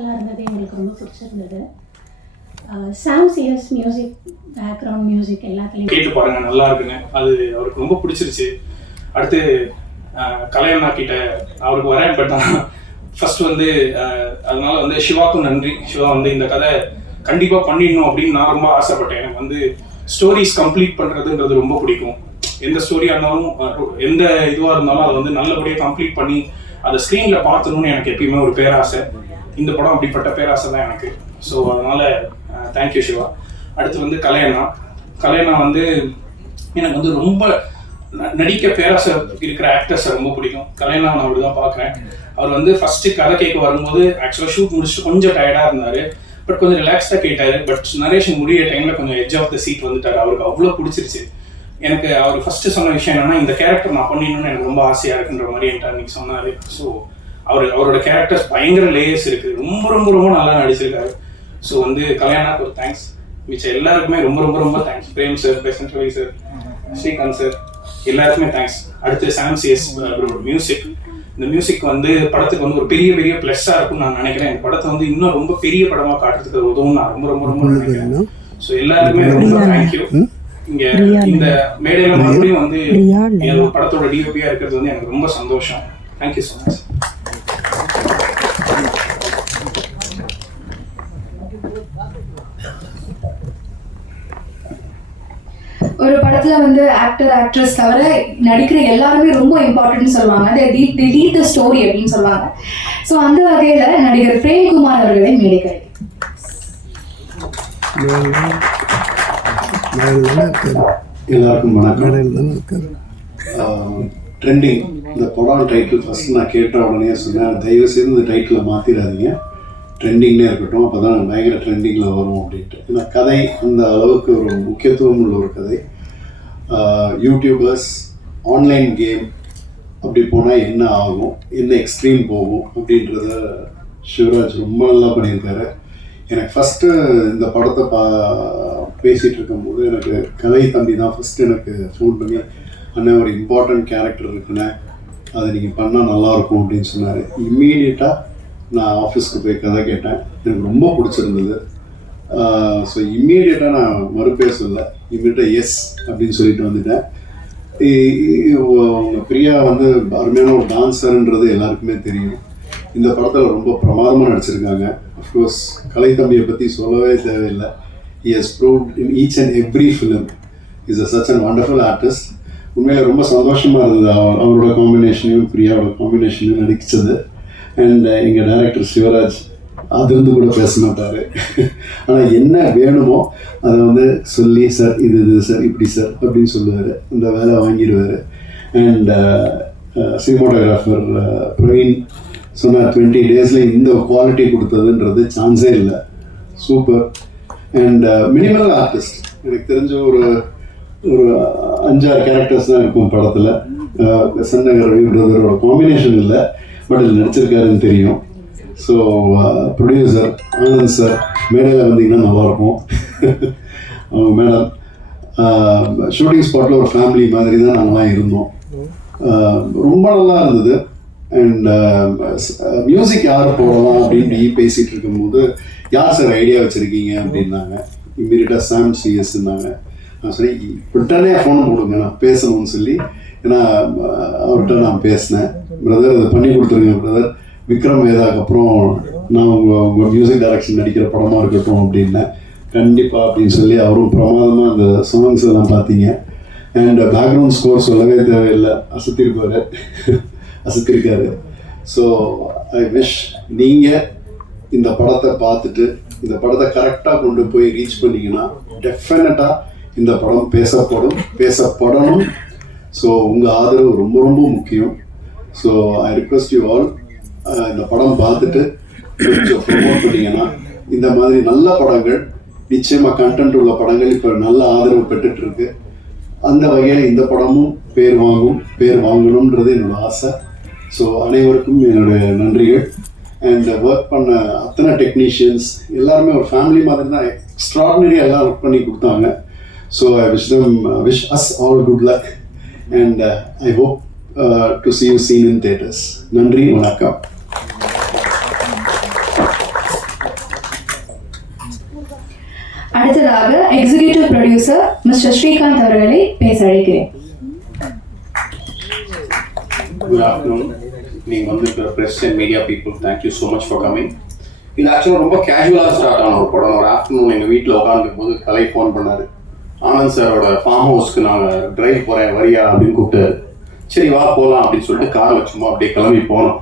நல்லா இருந்தது, எங்களுக்கு ரொம்ப பிடிச்சிருந்தது. சாம் சிஎஸ் மியூசிக், பேக்ரவுண்ட் மியூசிக் எல்லாத்துலேயும் கேட்டு பாருங்க, நல்லா இருக்குங்க. அது அவருக்கு ரொம்ப பிடிச்சிருச்சு. அடுத்து கலையண்ணா கிட்ட அவருக்கு வரேன். பட் ஃபர்ஸ்ட் வந்து அதனால வந்து சிவாக்கும் நன்றி. சிவா வந்து இந்த கதை கண்டிப்பாக பண்ணிடணும் அப்படின்னு நான் ரொம்ப ஆசைப்பட்டேன். எனக்கு வந்து ஸ்டோரிஸ் கம்ப்ளீட் பண்ணுறதுன்றது ரொம்ப பிடிக்கும். எந்த ஸ்டோரியாக இருந்தாலும், எந்த இதுவாக இருந்தாலும் அதை வந்து நல்லபடியாக கம்ப்ளீட் பண்ணி அதை ஸ்க்ரீனில் பார்த்துணுன்னு எனக்கு எப்பயுமே ஒரு பேராசை. இந்த படம் அப்படிப்பட்ட பேராசை தான் எனக்கு. ஸோ அதனால் தேங்க்யூ சிவா. அடுத்து வந்து கலையண்ணா வந்து எனக்கு வந்து ரொம்ப நடிக்க பேராசை இருக்கிற ஆக்டர்ஸை ரொம்ப பிடிக்கும். கலையண்ணா நான் அப்படி தான் பார்க்குறேன். அவர் வந்து ஃபஸ்ட்டு கதை கேட்க வரும்போது ஆக்சுவலாக ஷூட் முடிச்சுட்டு கொஞ்சம் டயர்டாக இருந்தார். பட் கொஞ்சம் ரிலாக்ஸ்டாக கேட்டார். பட் நரேஷன் முடிய டைமில் கொஞ்சம் எட்ஜ் ஆஃப் த சீட் வந்துட்டார். அவருக்கு அவ்வளோ பிடிச்சிருச்சு. எனக்கு அவர் ஃபஸ்ட்டு சொன்ன விஷயம் என்னன்னா, இந்த கேரக்டர் நான் பண்ணிடணும்னு எனக்கு ரொம்ப ஆசையாக இருக்குன்ற மாதிரி என்கிட்ட அன்றைக்கி சொன்னார். ஸோ அவரோட கேரக்டர்ஸ் பயங்கர லேயர்ஸ் இருக்குது. ரொம்ப ரொம்ப ரொம்ப நல்லா நடிச்சிருக்காரு. ஸோ வந்து கல்யாணாக்கு ஒரு தேங்க்ஸ். மிச்சம் எல்லாருக்குமே ரொம்ப ரொம்ப ரொம்ப thanks. Prem sir, Besant Ravi sir, Srikanth sir, எல்லாருக்குமே தேங்க்ஸ். அடுத்து சாம் சிஎஸ் மியூசிக். இந்த மியூசிக் வந்து படத்துக்கு வந்து ஒரு பெரிய பெரிய ப்ளஸ்ஸாக இருக்கும்னு நான் நினைக்கிறேன். இந்த படத்தை வந்து இன்னும் ரொம்ப பெரிய படமாக காட்டுறதுக்கு உதவும் நான் ரொம்ப ரொம்ப ரொம்ப நினைக்கிறேன். ஸோ எல்லாருக்குமே ரொம்ப தேங்க்யூ. இங்க இந்த மேடையில மறுபடியும் வந்து படத்தோட டிஓபியா இருக்கிறது வந்து எனக்கு ரொம்ப சந்தோஷம். Thank you so much. ஒரு படத்துல வந்து ஆக்டர் ஆக்ட்ரஸ் தவிர நடிக்கிற எல்லாருமே ரொம்ப இம்பார்ட்டன்ட்னு சொல்லுவாங்க. தி லீட் த ஸ்டோரி அப்படின்னு சொல்லுவாங்க. ஸோ அந்த வகையில நடிகர் பிரேம்குமார் அவர்களை மேடைகள். எல்லாருக்கும் வணக்கம். ட்ரெண்டிங் இந்த படம் டைட்டில் ஃபஸ்ட் நான் கேட்ட உடனே சொன்னேன், தயவு செய்து இந்த டைட்டிலை மாற்றிடாதீங்க, ட்ரெண்டிங்னே இருக்கட்டும், அப்போ தான் பயங்கர ட்ரெண்டிங்கில் வரும் அப்படின்ட்டு. ஏன்னா கதை அந்த அளவுக்கு ஒரு முக்கியத்துவம் உள்ள ஒரு கதை. யூடியூபர்ஸ், ஆன்லைன் கேம் அப்படி போனால் என்ன ஆகும், என்ன எக்ஸ்ட்ரீம் போகும் அப்படின்றத சிவராஜ் ரொம்ப நல்லா பண்ணியிருக்காரு. எனக்கு ஃபஸ்ட்டு இந்த படத்தை பேசிகிட்டு இருக்கும்போது எனக்கு கலை தம்பி தான் ஃபஸ்ட்டு எனக்கு ஃபோன் பண்ணி, அண்ணன் ஒரு இம்பார்ட்டண்ட் கேரக்டர் இருக்குண்ணே, அதை நீங்கள் பண்ணால் நல்லாயிருக்கும் அப்படின்னு சொன்னார். இம்மீடியட்டாக நான் ஆஃபீஸ்க்கு போய் கதை கேட்டேன். எனக்கு ரொம்ப பிடிச்சிருந்தது. ஸோ இம்மீடியட்டாக நான் மறுபேசல, இம்மீடியட்டாக எஸ் அப்படின்னு சொல்லிட்டு வந்துட்டேன். அவங்க பிரியா வந்து அருமையான ஒரு டான்ஸர்ன்றது எல்லாருக்குமே தெரியும். இந்த படத்தில் ரொம்ப பிரமாதமாக நடிச்சிருக்காங்க. அஃப்கோர்ஸ் கலை தம்பியை பற்றி சொல்லவே தேவையில்லை. He has proved in each and every film. He is such a wonderful artist. உண்மையில ரொம்ப சந்தோஷமாக இருந்தது அவரோட காம்பினேஷனையும் பிரியாவோட காம்பினேஷனையும் நடிச்சது. அண்ட் எங்கள் டைரக்டர் சிவராஜ் அதிலிருந்து கூட பேச மாட்டார். ஆனால் என்ன வேணுமோ அதை வந்து சொல்லி, சார் இது சார் இப்படி சார் அப்படின்னு சொல்லுவார். இந்த வேலை வாங்கிடுவார். அண்ட் சினிமாட்டோகிராஃபர் பிரவீன் சொன்னார், 20 days இந்த குவாலிட்டி கொடுத்ததுன்றது சான்ஸே இல்லை. சூப்பர். அண்ட் மினிமல் ஆர்டிஸ்ட், எனக்கு தெரிஞ்ச ஒரு 5-6 கேரக்டர்ஸ் தான் இருக்கும் படத்தில். சன்னகர் ரவி பிரதரோட காம்பினேஷன் இல்லை, பட் இதில் நடிச்சிருக்காருன்னு தெரியும். ஸோ ப்ரொடியூசர் ஆனந்த் சார் மேடையில் வந்தீங்கன்னா நல்லாயிருக்கும். அவங்க மேடம் ஷூட்டிங் ஸ்பாட்டில் ஒரு ஃபேமிலி மாதிரி தான் நாங்களாம் இருந்தோம். ரொம்ப நல்லா இருந்தது. அண்ட் மியூசிக் யார் போடலாம் அப்படின்னு பேசிகிட்டு இருக்கும்போது, யார் சார் ஐடியா வச்சுருக்கீங்க அப்படின்னாங்க. இம்மீடியட்டாக சாம் சிஎஸ்ன்னாங்க. நான் சொல்லி உடனே ஃபோன் போடுங்க, நான் பேசணும்னு சொல்லி. ஏன்னா அவர்கிட்ட நான் பேசினேன், பிரதர் இதை பண்ணி கொடுத்துருங்க பிரதர், விக்ரம் வேதாக்கு அப்புறம் நான் உங்கள் மியூசிக் டைரக்ஷன் நடிக்கிற படமாக இருக்கட்டும் அப்படின்னேன். கண்டிப்பாக அப்படின்னு சொல்லி அவரும் பிரமாதமாக அந்த சாங்ஸ் எல்லாம் பார்த்தீங்க. அண்ட் பேக்ரவுண்ட் ஸ்கோர் சொல்லவே தேவையில்லை, அசத்திருக்காரு. ஸோ ஐ விஷ் நீங்கள் இந்த படத்தை பார்த்துட்டு இந்த படத்தை கரெக்டாக கொண்டு போய் ரீச் பண்ணிங்கன்னா டெஃபினட்டாக இந்த படம் பேசப்படணும். ஸோ உங்கள் ஆதரவு ரொம்ப ரொம்ப முக்கியம். So I request you all, இந்த படம் பார்த்துட்டு கொஞ்சம் ப்ரொமோட் பண்ணிங்கன்னா இந்த மாதிரி நல்ல படங்கள், நிச்சயமாக கண்டென்ட் உள்ள படங்கள் இப்போ நல்ல ஆதரவு பெற்றுட்ருக்கு. அந்த வகையில் இந்த படமும் பேர் வாங்கணுன்றது என்னோட ஆசை. ஸோ அனைவருக்கும் என்னுடைய நன்றிகள். அண்ட் ஒர்க் பண்ண அத்தனை டெக்னீஷியன்ஸ் எல்லாருமே ஒரு ஃபேமிலி மாதிரி தான் எக்ஸ்ட்ராடினரியாக எல்லாம் ஒர்க் பண்ணி கொடுத்தாங்க. So I wish us all good luck and I hope to see you soon in theaters. நன்றி, வணக்கம். அடுத்ததாக எக்ஸிகியூட்டிவ் ப்ரொடியூசர் மிஸ்டர் ஸ்ரீகாந்த் அவர்களை பேச அழைக்கிறேன். Good afternoon. நீங்க வந்து press and media people, thank you so much for coming. இது ஆக்சுவலாக ரொம்ப கேஷுவலாக ஸ்டார்ட் ஆன ஒரு படம். ஒரு ஆஃப்டர்நூன் எங்கள் வீட்டில் உட்காந்துருக்கும் போது கலை ஃபோன் பண்ணார். ஆனந்த் சாரோட ஃபார்ம் ஹவுஸ்க்கு நாங்கள் டிரைவ் போகிறேன் வரியா அப்படின்னு கூப்பிட்டாரு. சரி வா போகலாம் அப்படின்னு சொல்லிட்டு காரில் சும்மா அப்படியே கிளம்பி போனோம்.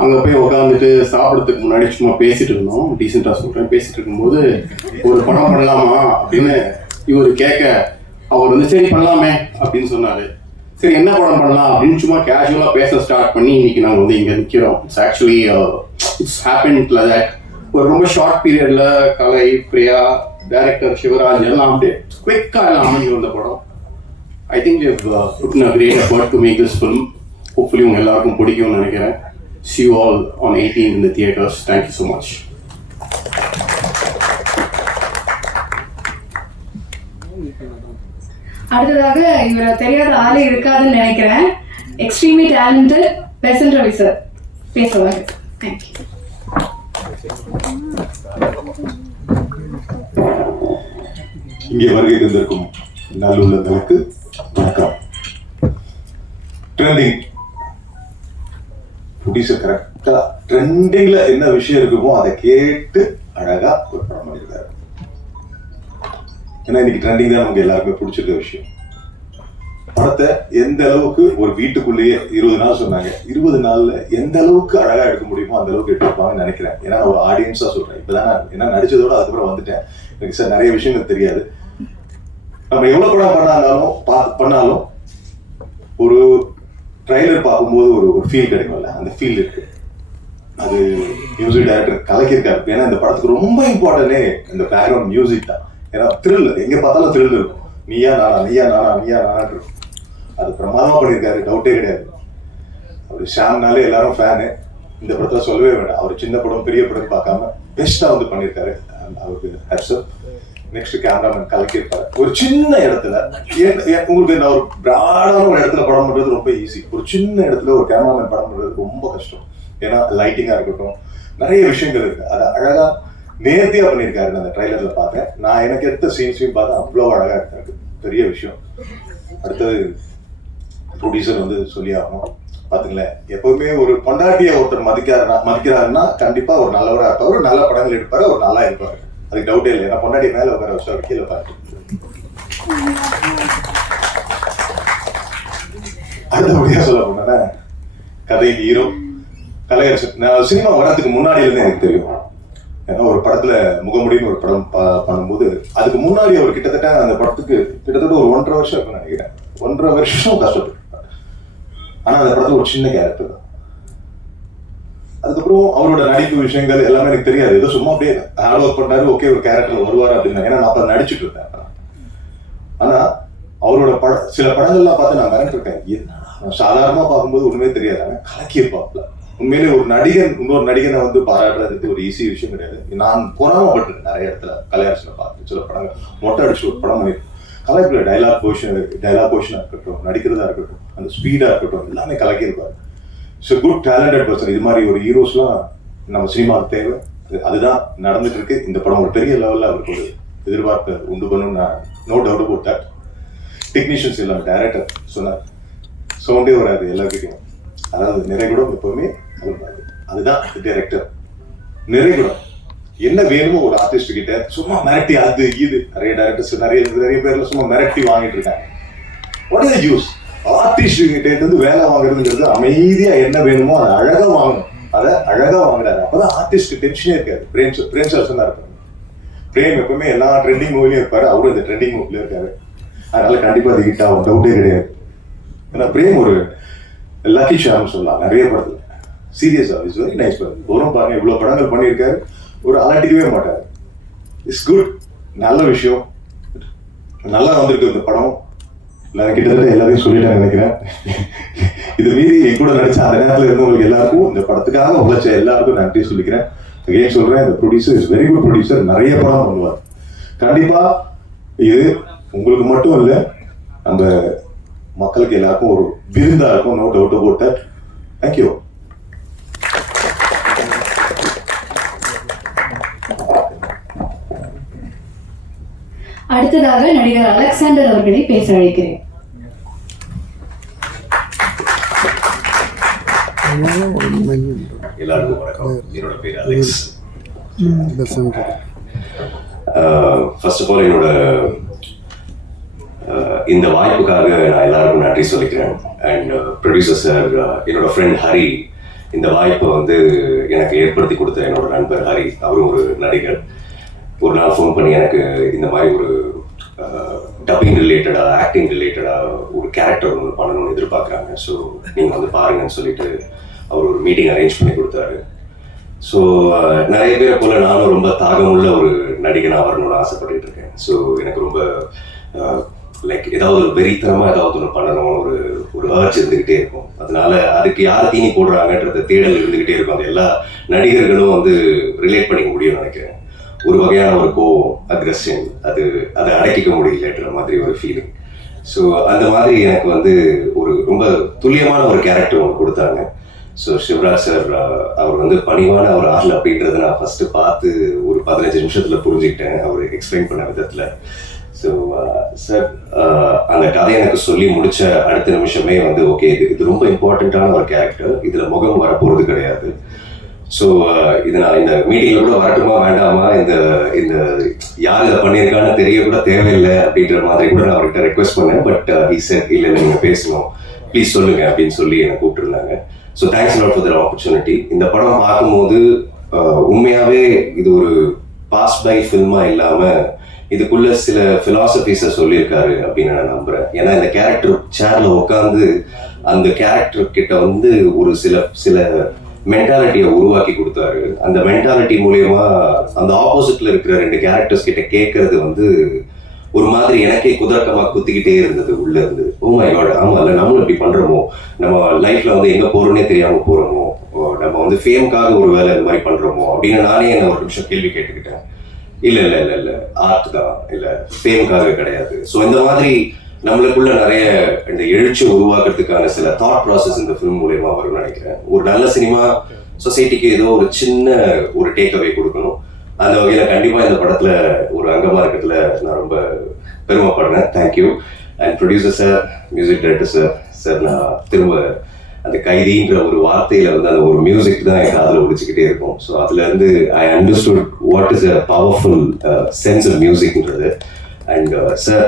அங்கே போய் உட்காந்துட்டு சாப்பிட்றதுக்கு முன்னாடி சும்மா பேசிகிட்டு இருந்தோம். டீசெண்டாக சொல்கிறேன். பேசிகிட்டு இருக்கும்போது ஒரு படம் பண்ணலாமா அப்படின்னு இவர் கேட்க, அவர் வந்து சரி பண்ணலாமே அப்படின்னு சொன்னார். சரி என்ன படம் பண்ணலாம் அப்படின்னு சும்மா கேஷுவலாக பேச ஸ்டார்ட் பண்ணி இன்னைக்கு நாங்கள் வந்து இங்கே நிற்கிறோம். It's actually it's happened like that. ஒரு ரொம்ப ஷார்ட் பீரியடில் கலை, பிரியா, டைரக்டர் சிவராஜ் எல்லாம் அப்படியே குவிக்காக எல்லாம் அமைஞ்சு வந்த படம். I think we have put in a great effort to make this film. Hopefully உங்கள் எல்லாருக்கும் பிடிக்கும்னு நினைக்கிறேன். See you all on 18 in the theaters. Thank you so much. அடுத்ததாக இவரை தெரியாத ஆளே இருக்காதுன்னு நினைக்கிறேன். Extremely talented Besant Ravi sir பேசுவாங்க. தேங்க்யூ. இங்கே வருகை தந்திருக்கும் நல்லுள்ளங்களுக்கு வணக்கம். ட்ரெண்டிங் ப்ரொடியூசர் கரெக்டா ட்ரெண்டிங்ல என்ன விஷயம் இருக்குமோ அதை கேட்டு அழகா ஒரு படம் பண்ணியிருக்காரு. ஏன்னா இன்னைக்கு ட்ரெண்டிங் தான் நமக்கு எல்லாருக்குமே பிடிச்சிருக்க விஷயம். படத்தை எந்த அளவுக்கு ஒரு வீட்டுக்குள்ளேயே 20 நாள் சொன்னாங்க, 20 நாள்ல எந்த அளவுக்கு அழகா எடுக்க முடியுமோ அந்த அளவுக்கு எடுத்துப்பாங்கன்னு நினைக்கிறேன். ஏன்னா ஒரு ஆடியன்ஸா சொல்றேன். இப்பதான் நான் என்ன நடிச்சதோட அதுக்கப்புறம் வந்துட்டேன். எனக்கு சார் நிறைய விஷயங்கள் தெரியாது. நம்ம எவ்வளவு படம் பண்ணாலும் ஒரு ட்ரைலர் பார்க்கும்போது ஒரு ஃபீல் கிடைக்கும்ல, அந்த ஃபீல் இருக்கு. அது மியூசிக் டைரக்டர் கலக்கியிருக்காரு. ஏன்னா இந்த படத்துக்கு ரொம்ப இம்பார்ட்டன்டே இந்த பேக்ரவுண்ட் மியூசிக் தான். ஏன்னா த்ரில் எங்க பார்த்தாலும் த்ரில் இருக்கும். நீயா நானா நீயா நானா நீயா நானான் இருக்கும். அது பிரமாதமா பண்ணியிருக்காரு, டவுட்டே கிடையாது. அவர் ஷாம்னாலே எல்லாரும் ஃபேனு. இந்த படத்துல சொல்லவே வேண்டாம். அவர் சின்ன படம் பெரிய படம் பார்க்காம பெஸ்டா வந்து பண்ணியிருக்காரு. அவருக்கு ஹேட்ஸ். Next cameraman கலக்கியிருப்பாரு. ஒரு சின்ன இடத்துல உங்களுக்கு நான் ஒரு பிராடான ஒரு இடத்துல படம் பண்றது ரொம்ப ஈஸி. ஒரு சின்ன இடத்துல ஒரு கேமராமேன் படம் பண்றது ரொம்ப கஷ்டம். ஏன்னா லைட்டிங்கா இருக்கட்டும், நிறைய விஷயங்கள் இருக்கு. அதை அழகா நேர்த்தியா பண்ணியிருக்காரு. அந்த ட்ரைலர்ல பார்த்தேன். நான் எனக்கு எடுத்த சீன்ஸையும் பார்த்தேன். அவ்வளோ அழகா இருக்காரு. பெரிய விஷயம். அடுத்தது ப்ரொடியூசர் வந்து சொல்லி ஆகணும். பாத்துங்களேன், எப்பவுமே ஒரு பொண்டாட்டியை ஒருத்தர் மதிக்கிறாருன்னா கண்டிப்பா ஒரு நல்லவரா இருப்பாரு, ஒரு நல்ல படங்கள் எடுப்பாரு, ஒரு நல்லா இருப்பாரு. அதுக்கு டவுட்டே இல்லை. ஏன்னா பொண்டாட்டி மேல உட்கார வச்சு அவர் கீழே பாரு. அடுத்தபடியா சொல்ல போனா கதை ஹீரோ கலையரசன். நான் சினிமா வர்றதுக்கு முன்னாடியில இருந்து எனக்கு தெரியும். ஏன்னா ஒரு படத்துல முகமுடின்னு ஒரு படம் பண்ணும்போது அதுக்கு முன்னாடி அவர் கிட்டத்தட்ட அந்த படத்துக்கு கிட்டத்தட்ட ஒரு 1.5 வருஷம் இருக்குன்னு நினைக்கிறேன். 1.5 வருஷம் கஷ்டப்பட்டு. ஆனா அந்த படத்துல ஒரு சின்ன கேரக்டர் தான். அதுக்கப்புறம் அவரோட நடிப்பு விஷயங்கள் எல்லாமே எனக்கு தெரியாது. ஏதோ சும்மா அப்படியே ஹார்ட் ஒர்க் பண்ணாரு, ஓகே ஒரு கேரக்டர் வருவாரு அப்படின்னு. ஏன்னா நான் அப்ப நடிச்சுட்டு இருந்தேன். ஆனா அவரோட சில படங்கள்லாம் பார்த்து நான் மிரண்டிருக்கேன். நான் சாதாரணமா பார்க்கும்போது ஒண்ணுமே தெரியாது. கலக்கி இருப்பாப்ல. உண்மையிலே ஒரு நடிகன் இன்னொரு நடிகனை வந்து பாராட்டுறது ஒரு ஈஸி விஷயம் கிடையாது. நான் பொறாமப்பட்டிருக்கேன் நிறைய இடத்துல. கலையரசனை பார்த்து சில படங்கள் மொட்டை அடிச்சு ஒரு படம் பண்ணிருக்கேன். கலைப்புல டைலாக் போர்ஷனா இருக்கட்டும், நடிக்கிறதா இருக்கட்டும், அந்த ஸ்பீடா இருக்கட்டும், எல்லாமே கலக்கியிருப்பாரு. It's good talented person. இது மாதிரி ஒரு ஹீரோஸ்லாம் நம்ம சினிமாவுக்கு தேவை. அதுதான் நடந்துட்டு இருக்கு. இந்த படம் ஒரு பெரிய லெவல்ல அவருக்கு ஒரு எதிர்பார்ப்பு உண்டு பண்ணணும்னு நான் no doubt about that. Technicians எல்லாம் டைரக்டர் சொன்னார், சவுண்டே வராது எல்லாருக்கிட்டையும். அதாவது நிறைகுடம் எப்பவுமே அதுதான் டைரக்டர். நிறைகுடம் என்ன வேணுமோ ஒரு ஆர்டிஸ்ட் கிட்ட சும்மா மிரட்டி அது இது. நிறைய டைரக்டர்ஸ் நிறைய பேர்ல சும்மா மிரட்டி வாங்கிட்டு இருக்காங்க. What is the use? Artist கிட்ட இருந்து வேலை வாங்குறதுங்கிறது அமைதியா என்ன வேணுமோ அதை அழகா வாங்கணும். அதை அழகா வாங்குறாரு. அப்பதான் ஆர்டிஸ்ட் டென்ஷனே இருக்காது. பிரேம் சார் சொன்னா இருப்பாரு. பிரேம் எப்பவுமே எல்லா ட்ரெண்டிங் மூவிலையும் இருப்பாரு. அவரும் இந்த ட்ரெண்டிங் மூவில இருக்காரு. அதனால கண்டிப்பா அது ஹிட் ஆகும், டவுட்டே கிடையாது. ஏன்னா பிரேம் ஒரு லக்கி ஷாம் சொல்லலாம். நிறைய படத்துல சீரியஸா இஸ் வெரி நைஸ். வரும் பாருங்க, இவ்வளவு படங்கள் பண்ணியிருக்காரு. ஒரு அலட்டிக்கவே மாட்டாரு. It's good. நல்ல விஷயம். நல்லா வந்திருக்கு இந்த படம். நான் கிட்டத்தட்ட எல்லாரையும் சொல்லிட்டேன் நினைக்கிறேன். இது மீறி என் கூட நடிச்ச அந்த நேரத்தில் இருந்தவங்களுக்கு எல்லாருக்கும் இந்த படத்துக்காக உழைச்ச எல்லாருக்கும் நன்றி சொல்லிக்கிறேன். அகைன் சொல்றேன், இந்த producer is very good producer. நிறைய படம் பண்ணுவார். கண்டிப்பா இது உங்களுக்கு மட்டும் இல்லை, அந்த மக்களுக்கு எல்லாருக்கும் ஒரு விருந்தா இருக்கும். No doubt about that. Thank you. அடுத்ததாக நடிகர் அலெக்சாண்டர் அவர்களை பேச அழைக்கிறேன். எல்லாருக்கும் வணக்கம். என்னோட பேர் அலெக்ஸ். ஃபர்ஸ்ட் ஆஃப் ஆல் என்னோட இந்த வாய்ப்புக்காக நான் எல்லாருக்கும் நன்றி சொல்லிக்கிறேன். அண்ட் ப்ரொடியூசர் சார், என்னோட ஃப்ரெண்ட் ஹரி இந்த வாய்ப்பை வந்து எனக்கு ஏற்படுத்தி கொடுத்த என்னோட நண்பர் ஹரி, அவரும் ஒரு நடிகர். ஒரு நாள் ஃபோன் பண்ணி எனக்கு இந்த மாதிரி ஒரு டப்பிங் ரிலேட்டடாக, ஆக்டிங் ரிலேட்டடாக ஒரு கேரக்டர் ஒன்று பண்ணணும்னு எதிர்பார்க்குறாங்க, ஸோ நீங்கள் வந்து பாருங்கன்னு சொல்லிட்டு அவர் ஒரு மீட்டிங் அரேஞ்ச் பண்ணி கொடுத்தாரு. ஸோ நிறைய பேரை போல் நானும் ரொம்ப தாகமுள்ள ஒரு நடிகனாக வரணும்னு ஆசைப்பட்டுட்டு இருக்கேன். ஸோ எனக்கு ரொம்ப லைக் ஏதாவது ஒரு வெறித்தனமாக ஏதாவது ஒன்று பண்ணணும், ஒரு அர்ச் இருந்துக்கிட்டே இருக்கும். அதனால அதுக்கு யார் தீனி போடுறாங்கன்றத தேடல் இருந்துக்கிட்டே இருக்கும். அது எல்லா நடிகர்களும் வந்து ரிலேட் பண்ணிக்க முடியும்னு நினைக்கிறேன். ஒரு வகையான ஒரு கோவம், அக்ரெஷன், அதை அடக்கிக்க முடியலன்ற மாதிரி ஒரு ஃபீலிங். ஸோ அந்த மாதிரி எனக்கு வந்து ஒரு ரொம்ப துல்லியமான ஒரு கேரக்டர் ஒன்று கொடுத்தாங்க. ஸோ சிவராஜ் சார் அவர் வந்து பணிவான ஒரு ஆள் அப்படின்றத நான் ஃபஸ்ட்டு பார்த்து ஒரு 15 நிமிஷத்தில் புரிஞ்சுக்கிட்டேன் அவர் எக்ஸ்பிளைன் பண்ண விதத்தில். ஸோ சார் அந்த கதையை எனக்கு சொல்லி முடித்த அடுத்த நிமிஷமே வந்து ஓகே, இது ரொம்ப இம்பார்ட்டண்ட்டான ஒரு கேரக்டர், இதில் முகம் வரப்போகிறது கிடையாது. ஸோ இது நான் இந்த மீட்டிங்கில் கூட வரட்டுமா வேண்டாமா, இந்த யார் இதை பண்ணியிருக்கான்னு தெரிய கூட தேவையில்லை அப்படின்ற மாதிரி கூட நான் அவர்கிட்ட ரெக்வெஸ்ட் பண்ணேன். பட் he said இல்லை நீங்கள் பேசணும், ப்ளீஸ் சொல்லுங்க அப்படின்னு சொல்லி என்னை கூப்பிட்டுருந்தாங்க. So thanks lot for the opportunity. இந்த படம் பார்க்கும்போது உண்மையாகவே இது ஒரு பாஸ் பை ஃபில்மாக இல்லாமல் இதுக்குள்ள சில ஃபிலாசபிஸை சொல்லியிருக்காரு அப்படின்னு நான் நம்புகிறேன். ஏன்னா இந்த கேரக்டர் சேரில் உட்காந்து அந்த கேரக்டர் கிட்ட வந்து ஒரு சில மென்டாலிட்டியை உருவாக்கி கொடுத்தாரு. அந்த மென்டாலிட்டி மூலயமா அந்த ஆப்போசிட்ல இருக்கிற 2 கேரக்டர்ஸ் கிட்ட கேட்கறது வந்து ஒரு மாதிரி எனக்கே குதர்க்கமாக குத்திக்கிட்டே இருந்தது உள்ள இருந்து. ஓ மை காட், ஆமாம் இல்லை நம்மளும் இப்படி பண்ணுறோமோ, நம்ம லைஃப்ல வந்து எங்கே போகிறோன்னே தெரியாமல் போகிறோமோ, நம்ம வந்து ஃபேமுக்காக ஒரு வேலை இந்த மாதிரி பண்ணுறோமோ அப்படின்னு நானே என்ன ஒரு நிமிஷம் கேள்வி கேட்டுக்கிட்டேன். இல்லை ஆர்ட் தான், இல்லை ஃபேமுக்காக கிடையாது. ஸோ இந்த மாதிரி நம்மளுக்குள்ள நிறைய இந்த எழுச்சி உருவாக்குறதுக்கான சில தாட் ப்ராசஸ் இந்த ஃபிலிம் மூலயமா வரும்னு நினைக்கிறேன். ஒரு நல்ல சினிமா சொசைட்டிக்கு ஏதோ ஒரு சின்ன ஒரு டேக் அவே கொடுக்கணும். அந்த வகையில் கண்டிப்பாக இந்த படத்தில் ஒரு அங்கமாக இருக்கிறதுல நான் ரொம்ப பெருமைப்படுறேன். Thank you. And producer sir, music director sir, நான் திரும்ப அந்த கைதின்ற ஒரு வார்த்தையில் வந்து அந்த ஒரு மியூசிக் தான் என் காதில் ஒழிச்சிக்கிட்டே இருக்கும். ஸோ அதுலேருந்து I understood what is a powerful sense of மியூசிக்ன்றது. அண்ட் சார்,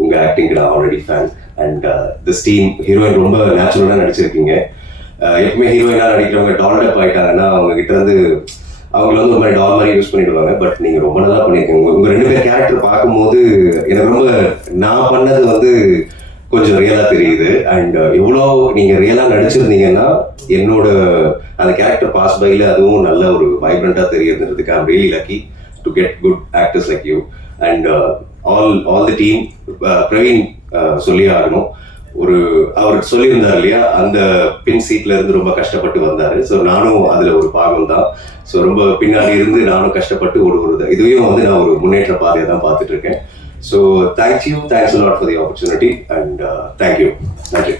உங்கள் ஆக்டிங்க்கு நான் already fan. And this team, heroine ரொம்ப நேச்சுரலாக நடிச்சிருக்கீங்க. எப்பவுமே ஹீரோயினாக நடிக்கிறவங்க டால்டப் ஆகிட்டாங்கன்னா அவங்ககிட்ட வந்து அவங்கள வந்து ஒரு மாதிரி டால் மாதிரி யூஸ் பண்ணிடுவாங்க. பட் நீங்கள் ரொம்ப நல்லா பண்ணியிருக்கீங்க. உங்கள் 2 பேர் கேரக்டர் பார்க்கும்போது எனக்கு ரொம்ப நான் பண்ணது வந்து கொஞ்சம் ரியலாக தெரியுது. அண்ட் எவ்வளோ நீங்கள் ரியலாக நடிச்சிருந்தீங்கன்னா என்னோட அந்த கேரக்டர் பாஸ் பையில் அதுவும் நல்ல ஒரு வைப்ரண்ட்டாக தெரியுதுன்றதுக்கு I'm really lucky to get good actors like you. And all the team, Praveen சொல்லி ஆகணும். அவர் சொல்லியிருந்தார் இல்லையா, அந்த பின் சீட்ல இருந்து ரொம்ப கஷ்டப்பட்டு வந்தாரு. ஸோ நானும் அதில் ஒரு பாகம் தான். ஸோ ரொம்ப பின்னாடி இருந்து நானும் கஷ்டப்பட்டு இதுவையும் வந்து நான் ஒரு முன்னேற்ற பாதையை தான் பார்த்துட்டு இருக்கேன். So thanks a lot for the opportunity and thank you. நன்றி.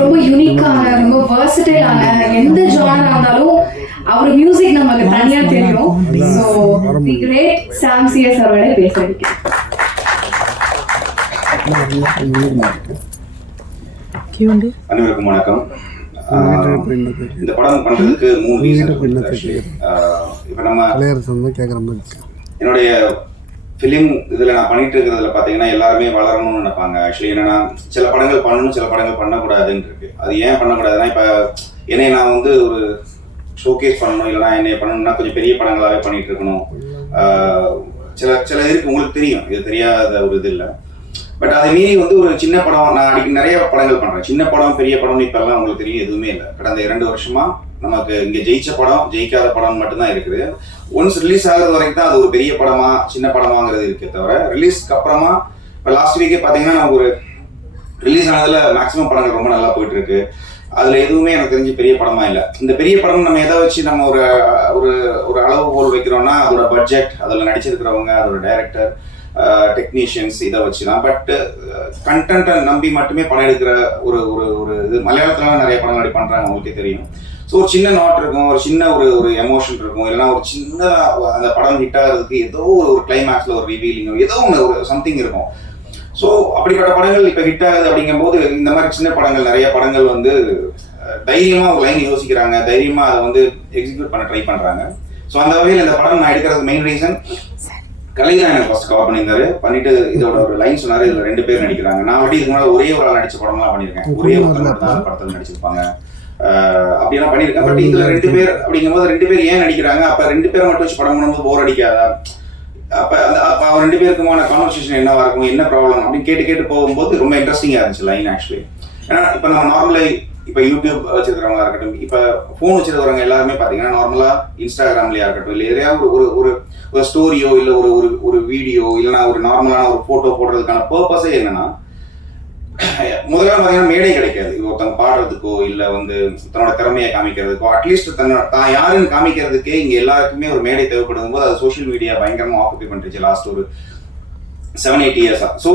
ரொம்ப யூனிக்கான, ரொம்ப வெர்சடைலான, எந்த ஜானரா இருந்தாலும் அவர் மியூசிக் நமக்கு தனியா தெரியும். So the great Sam C S அவர்களை பேச வைக்கிறேன். அனைவருக்கும் வணக்கம். இந்த படம் பண்றதுக்கு 3 ரீசன். இப்போ நம்ம என்னுடைய ஃபிலிம் இதில் நான் பண்ணிட்டு இருக்கிறதுல பார்த்தீங்கன்னா எல்லாருமே வளரணும்னு நினைப்பாங்க. ஆக்சுவலி என்னன்னா, சில படங்கள் பண்ணணும், சில படங்கள் பண்ணக்கூடாதுன்னு இருக்கு. அது ஏன் பண்ணக்கூடாதுன்னா, இப்போ என்னை நான் வந்து ஒரு ஷோகேஸ் பண்ணணும், இல்லைனா என்னை பண்ணணும்னா கொஞ்சம் பெரிய படங்களாகவே பண்ணிட்டு இருக்கணும். சில இருக்கு, உங்களுக்கு தெரியும், இது தெரியாத ஒரு இது இல்லை. பட் அதை மீறி வந்து ஒரு சின்ன படம், நான் அடிக்கடி நிறைய படங்கள் பண்ணுறேன். சின்ன படம், பெரிய படம்னு இப்போல்லாம் உங்களுக்கு தெரியும் எதுவுமே இல்லை. கடந்த 2 வருஷமா நமக்கு இங்கே ஜெயிச்ச படம், ஜெயிக்காத படம் மட்டும்தான் இருக்குது. ஒன்ஸ் ரிலீஸ் ஆகிறது வரைக்கும் தான் அது ஒரு பெரிய படமா சின்ன படமாங்கிறது இருக்கே தவிர, ரிலீஸ்க்கு அப்புறமா இப்போ லாஸ்ட் வீக்கே பார்த்தீங்கன்னா நமக்கு ஒரு ரிலீஸ் ஆனதில் மேக்ஸிமம் படங்கள் ரொம்ப நல்லா போயிட்டு இருக்கு. அதில் எதுவுமே எனக்கு தெரிஞ்சு பெரிய படமா இல்லை. இந்த பெரிய படம் நம்ம எதை வச்சு நம்ம ஒரு ஒரு அளவுகோல் வைக்கிறோம்னா, அதோட பட்ஜெட், அதில் நடிச்சிருக்கிறவங்க, அதோட டைரக்டர், டெக்னீஷியன்ஸ் இதை வச்சு தான். பட் கண்டென்ட்டை நம்பி மட்டுமே படம் எடுக்கிற ஒரு ஒரு ஒரு இது மலையாளத்துல நிறைய படங்கள் அப்படி பண்ணுறாங்க, அவங்களுக்கே தெரியும். ஸோ ஒரு சின்ன நாட் இருக்கும், ஒரு சின்ன ஒரு எமோஷன் இருக்கும், இல்லைன்னா ஒரு சின்னதாக அந்த படம் ஹிட் ஆகிறதுக்கு ஏதோ ஒரு கிளைமேக்ஸில் ஒரு ரிவீலிங் ஏதோ ஒன்று ஒரு சம்திங் இருக்கும். ஸோ அப்படிப்பட்ட படங்கள் இப்போ ஹிட் ஆகுது அப்படிங்கும்போது இந்த மாதிரி சின்ன படங்கள் நிறைய படங்கள் வந்து தைரியமாக ஒரு லைன் யோசிக்கிறாங்க, தைரியமாக அதை வந்து எக்ஸிக்யூட் பண்ண ட்ரை பண்ணுறாங்க. ஸோ அந்த வகையில் இந்த படம் நான் எடுக்கிறதுக்கு மெயின் ரீசன் கலை தான் எனக்கு ஃபர்ஸ்ட் கவர் பண்ணியிருந்தாரு. பண்ணிட்டு இதோட ஒரு லைன் சொன்னாரு, இதுல 2 பேர் நடிக்கிறாங்க. நான் அப்படி இதுக்கு முன்னாடி ஒரே ஒரு ஆள் நடிச்ச படம்லாம் பண்ணியிருக்கேன், ஒரே ஒரு படத்தில் நடிச்சிருப்பாங்க அப்படியெல்லாம் பண்ணியிருக்கேன். பட் இதுல 2 பேர் அப்படிங்கும்போது 2 பேர் ஏன் நடிக்கிறாங்க, அப்ப 2 பேரை மட்டும் வச்சு படம் பண்ணும்போது போர் அடிக்காதா, அப்ப அவங்க 2 பேருக்குமான கான்வர்சேஷன் என்னவா இருக்கும், என்ன ப்ராப்ளம் அப்படின்னு கேட்டு போகும்போது ரொம்ப இன்ட்ரெஸ்டிங்கா இருந்துச்சு லைன் ஆக்சுவலி. ஏன்னா இப்போ நம்ம நார்மலாக இப்போ யூடியூப் வச்சிருக்கிறவங்களா இருக்கட்டும், இப்போ ஃபோன் வச்சிருக்கிறவங்க எல்லாருமே பார்த்தீங்கன்னா நார்மலா இன்ஸ்டாகிராம்லயா இருக்கட்டும், இல்லை எதையாவது ஒரு ஸ்டோரியோ இல்லை ஒரு வீடியோ இல்லைன்னா ஒரு நார்மலான ஒரு போட்டோ போடுறதுக்கான பர்பஸே என்னன்னா, முதல்ல பார்த்தீங்கன்னா மேடை கிடைக்காது ஒருத்தவங்க பாடுறதுக்கோ இல்லை வந்து தன்னோட திறமையை காமிக்கிறதுக்கோ, அட்லீஸ்ட் தான் யாருன்னு காமிக்கிறதுக்கே இங்கே எல்லாருக்குமே ஒரு மேடை தேவைப்படும் போது அது சோஷியல் மீடியா பயங்கரமாக ஆக்குபை பண்ணிருச்சு லாஸ்ட் ஒரு 7-8 இயர்ஸா. ஸோ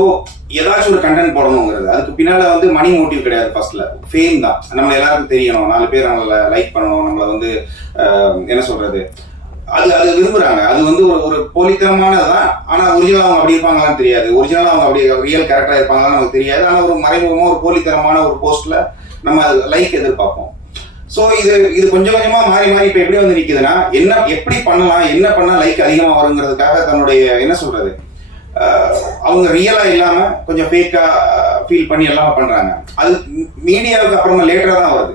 ஏதாச்சும் ஒரு கண்டென்ட் போடணுங்கிறது, அதுக்கு பின்னால வந்து மணி மோட்டிவ் கிடையாது, ஃபர்ஸ்ட்ல ஃபேம் தான். நம்ம எல்லாருக்கும் தெரியணும், 4 பேர் நம்மளை லைக் பண்ணணும், நம்மளை வந்து என்ன சொல்றது, அது விரும்புறாங்க. அது வந்து ஒரு போலித்தனமானதான். ஆனா ஒரிஜினல் அவங்க அப்படி இருப்பாங்களான்னு தெரியாது, ஒரிஜினல் அவங்க அப்படி ரியல் கேரக்டரா இருப்பாங்களான்னு நமக்கு தெரியாது. ஆனா ஒரு மறைமுகமா ஒரு போலித்தனமான ஒரு போஸ்ட்ல நம்ம லைக் எதிர்பார்ப்போம். ஸோ இது கொஞ்சம் கொஞ்சமா மாறி இப்ப எப்படி வந்து நிக்குதுன்னா, எப்படி பண்ணலாம், என்ன பண்ணா லைக் அதிகமா வருங்கிறதுக்காக தன்னுடைய என்ன சொல்றது, அவங்க ரியலா இல்லாம கொஞ்சம் ஃபேக்கா ஃபீல் பண்ணி எல்லாம் பண்றாங்க. அது மீடியாவுக்கு அப்புறமா லேட்டரா தான் வருது.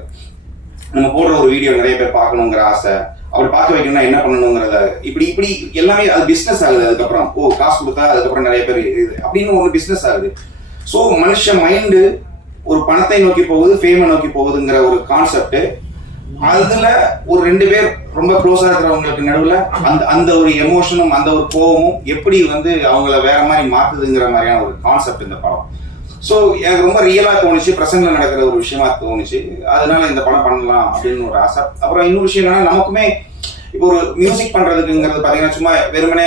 நம்ம போடுற ஒரு வீடியோ நிறைய பேர் பார்க்கணுங்கிற ஆசை, அப்படி பார்க்க வைக்கணும்னா என்ன பண்ணணுங்கிறத இப்படி எல்லாமே அது பிஸ்னஸ் ஆகுது. அதுக்கப்புறம் காசு கொடுத்தா அதுக்கப்புறம் நிறைய பேர் அப்படின்னு ஒரு பிஸ்னஸ் ஆகுது. ஸோ மனுஷ மைண்டு ஒரு பணத்தை நோக்கி போகுது, ஃபேமை நோக்கி போகுதுங்கிற ஒரு கான்செப்ட். அதுல ஒரு 2 பேர் ரொம்ப க்ளோஸா இருக்கிறவங்களுக்கு நடுவுல அந்த ஒரு எமோஷனும் அந்த ஒரு கோபமும் எப்படி வந்து அவங்கள வேற மாதிரி மாத்துதுங்கிற மாதிரியான ஒரு கான்செப்ட் இந்த படம். ஸோ எனக்கு ரொம்ப ரியலா தோணுச்சு, பிரசன்ட்ல நடக்கிற ஒரு விஷயமா தோணுச்சு. அதனால இந்த படம் பண்ணலாம் அப்படின்னு ஒரு ஆசை. அப்புறம் இன்னொரு விஷயம் என்னன்னா, நமக்குமே இப்போ ஒரு மியூசிக் பண்றதுக்குங்கிறது பாத்தீங்கன்னா சும்மா வெறுமனே